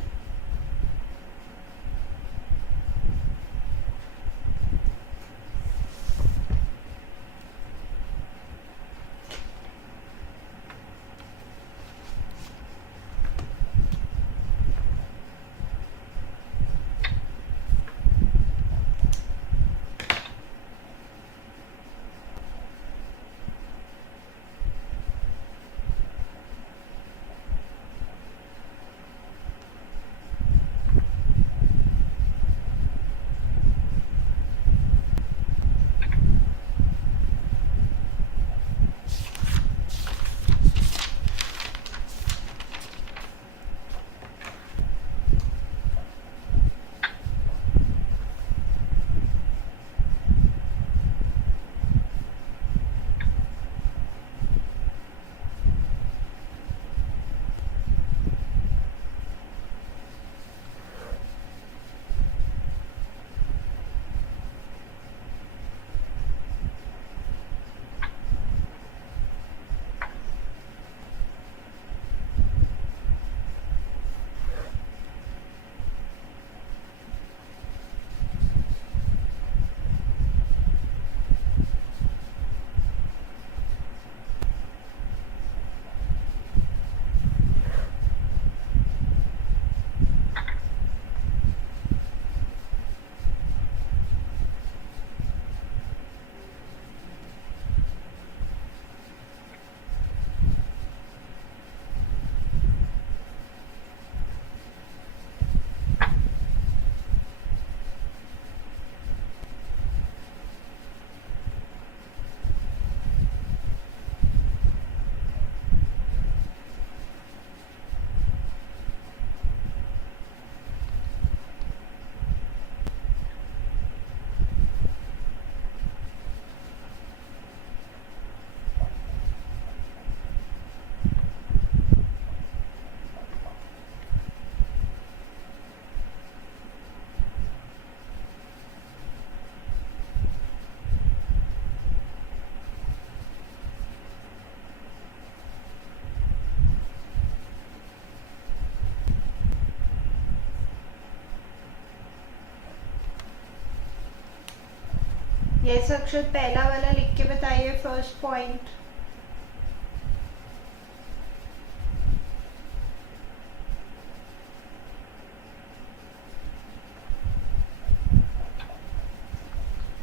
Yes Akshat, पहला वाला लिख के बताइए, first point.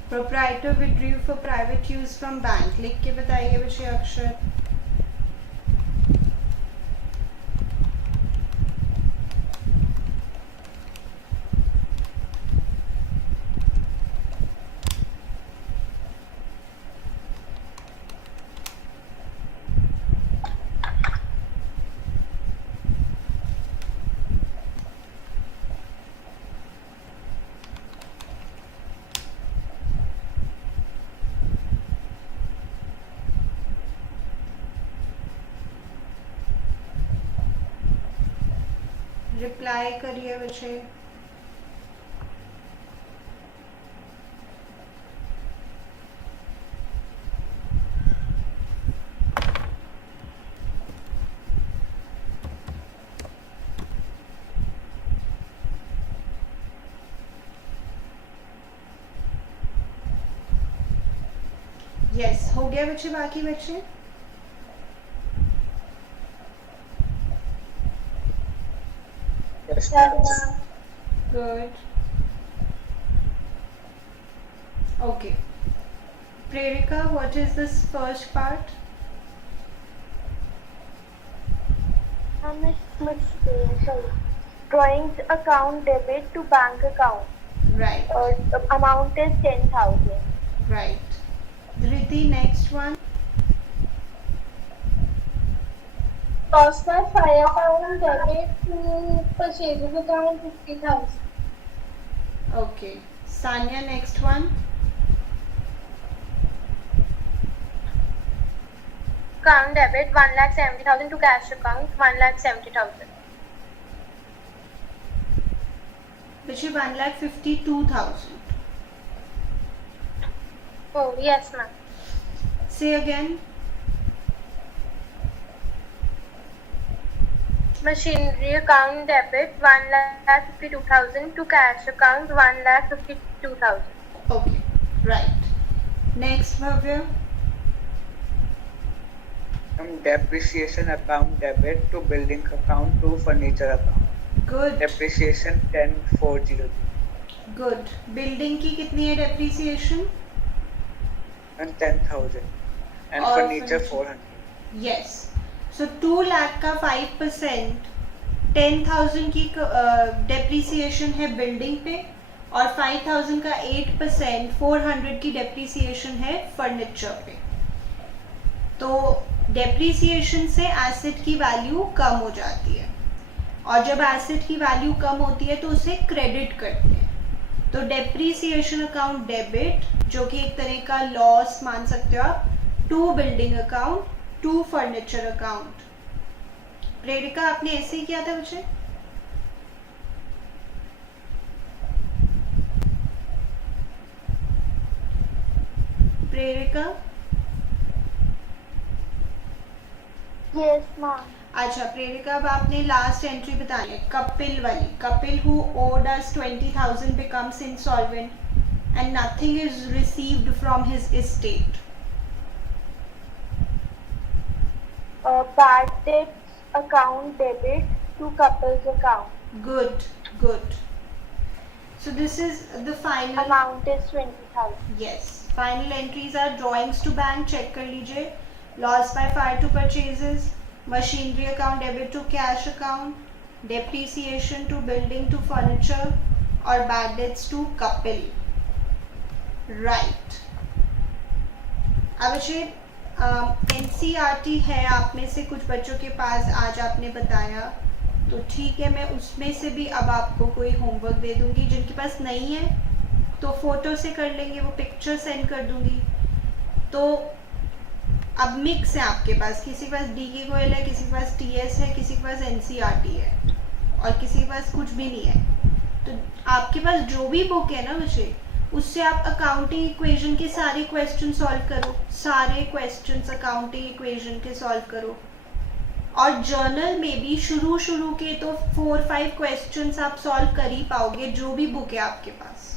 Proprietor withdrew for private use from bank, लिख के बताइए बच्चे अक्षर। रिप्लाई करिए बच्चे। यस, हो गया बच्चे, बाकी बच्चे? Yes, Yes, ma'am. ma'am. Good. Okay. Prerika, what is this first part? Sorry. Drawings account debit to bank account. Right, The amount is 10,000. right. Dhriti, next one. Cost by fire account debit to purchases account 50,000. Okay. Sanya, next one. Account debit 1,70,000 to cash account 1,70,000. Which is 1,52,000. Oh yes, ma'am. Say again. Machinery account debit 1,52,000 to cash account 1,52,000. Okay, right. Next, Bhavya. Depreciation account debit to building account to furniture account. Good, Depreciation 10,400 good. Building की कितनी है depreciation? and 10,000 and और furniture furniture? 400. Yes. So 2 lakh का 5%, 10,000 की depreciation है building पे, और 5,000 का 8%, 400 की depreciation है furniture पे। तो depreciation से asset की value कम हो जाती है, और जब asset की value कम होती है तो उसे credit करते हैं। तो depreciation account debit, जो कि एक तरह का लॉस मान सकते हो आप, to building account, to furniture account. Prerika, आपने ऐसे ही किया था बच्चे? प्रेरिका, Yes, ma'am. अच्छा प्रेरिका, अब आपने लास्ट एंट्री बतानी है, कपिल वाली। Kapil who owed us 20,000 becomes insolvent and nothing is received from his estate. Bad debts account debit to couple's account. Good, good. So this is the final. Amount is 20,000. Yes, final entries are drawings to bank, check कर लीजिए, loss by fire to purchases, machinery account debit to cash account, depreciation to building to furniture, और bad debts to couple. Right. अब बच्चे NCERT है आप में से कुछ बच्चों के पास, आज आपने बताया, तो ठीक है, मैं उसमें से भी अब आपको कोई होमवर्क दे दूंगी। जिनके पास नहीं है तो फोटो से कर लेंगे, वो पिक्चर सेंड कर दूंगी। तो अब मिक्स है आपके पास, किसी के पास DK गोयल है, किसी के पास TS है, किसी के पास NCERT है, और किसी के पास कुछ भी नहीं है। तो आपके पास जो भी बुक है ना बच्चे, उससे आप अकाउंटिंग इक्वेशन के सारे क्वेश्चन सॉल्व करो, सारे क्वेश्चंस अकाउंटिंग इक्वेशन के सॉल्व करो। और जर्नल में भी शुरू के तो 4-5 क्वेश्चंस आप सॉल्व कर ही पाओगे, जो भी बुक है आपके पास।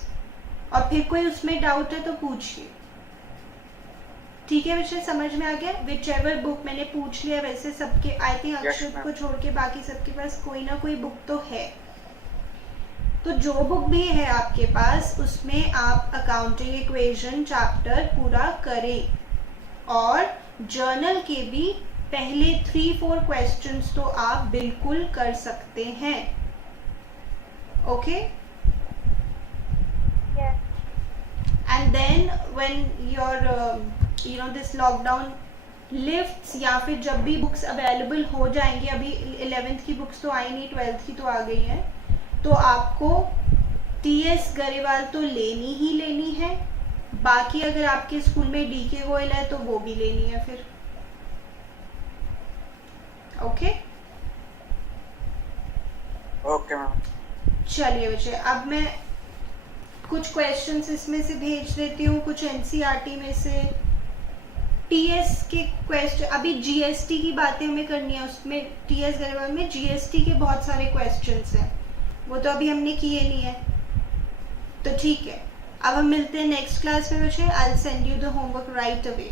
और फिर कोई उसमें डाउट है तो पूछिए, ठीक है बच्चे, समझ में आ गया? विच एवर बुक मैंने पूछ लिया, वैसे सबके आई थिंक अक्षत ma'am. को छोड़ के बाकी सबके पास कोई ना कोई बुक तो है। तो जो बुक भी है आपके पास उसमें आप अकाउंटिंग इक्वेशन चैप्टर पूरा करें, और जर्नल के भी पहले 3-4 क्वेश्चंस तो आप बिल्कुल कर सकते हैं। Okay, Yes. and then when your this lockdown lifts, या फिर जब भी बुक्स अवेलेबल हो जाएंगी, अभी 11th की बुक्स तो आई नहीं, 12th की तो आ गई है, तो आपको TS गरेवाल तो लेनी ही लेनी है। बाकी अगर आपके स्कूल में DK गोयल है तो वो भी लेनी है फिर। Okay okay ma'am. चलिए बच्चे, अब मैं कुछ क्वेश्चंस इसमें से भेज देती हूँ, कुछ NCERT में से। TS के क्वेश्चन, अभी GST की बातें हमें करनी है, उसमें TS गरेवाल में GST के बहुत सारे क्वेश्चंस हैं, वो तो अभी हमने किए नहीं है, तो ठीक है। अब हम मिलते हैं नेक्स्ट क्लास में बच्चे। I will send you the homework right away.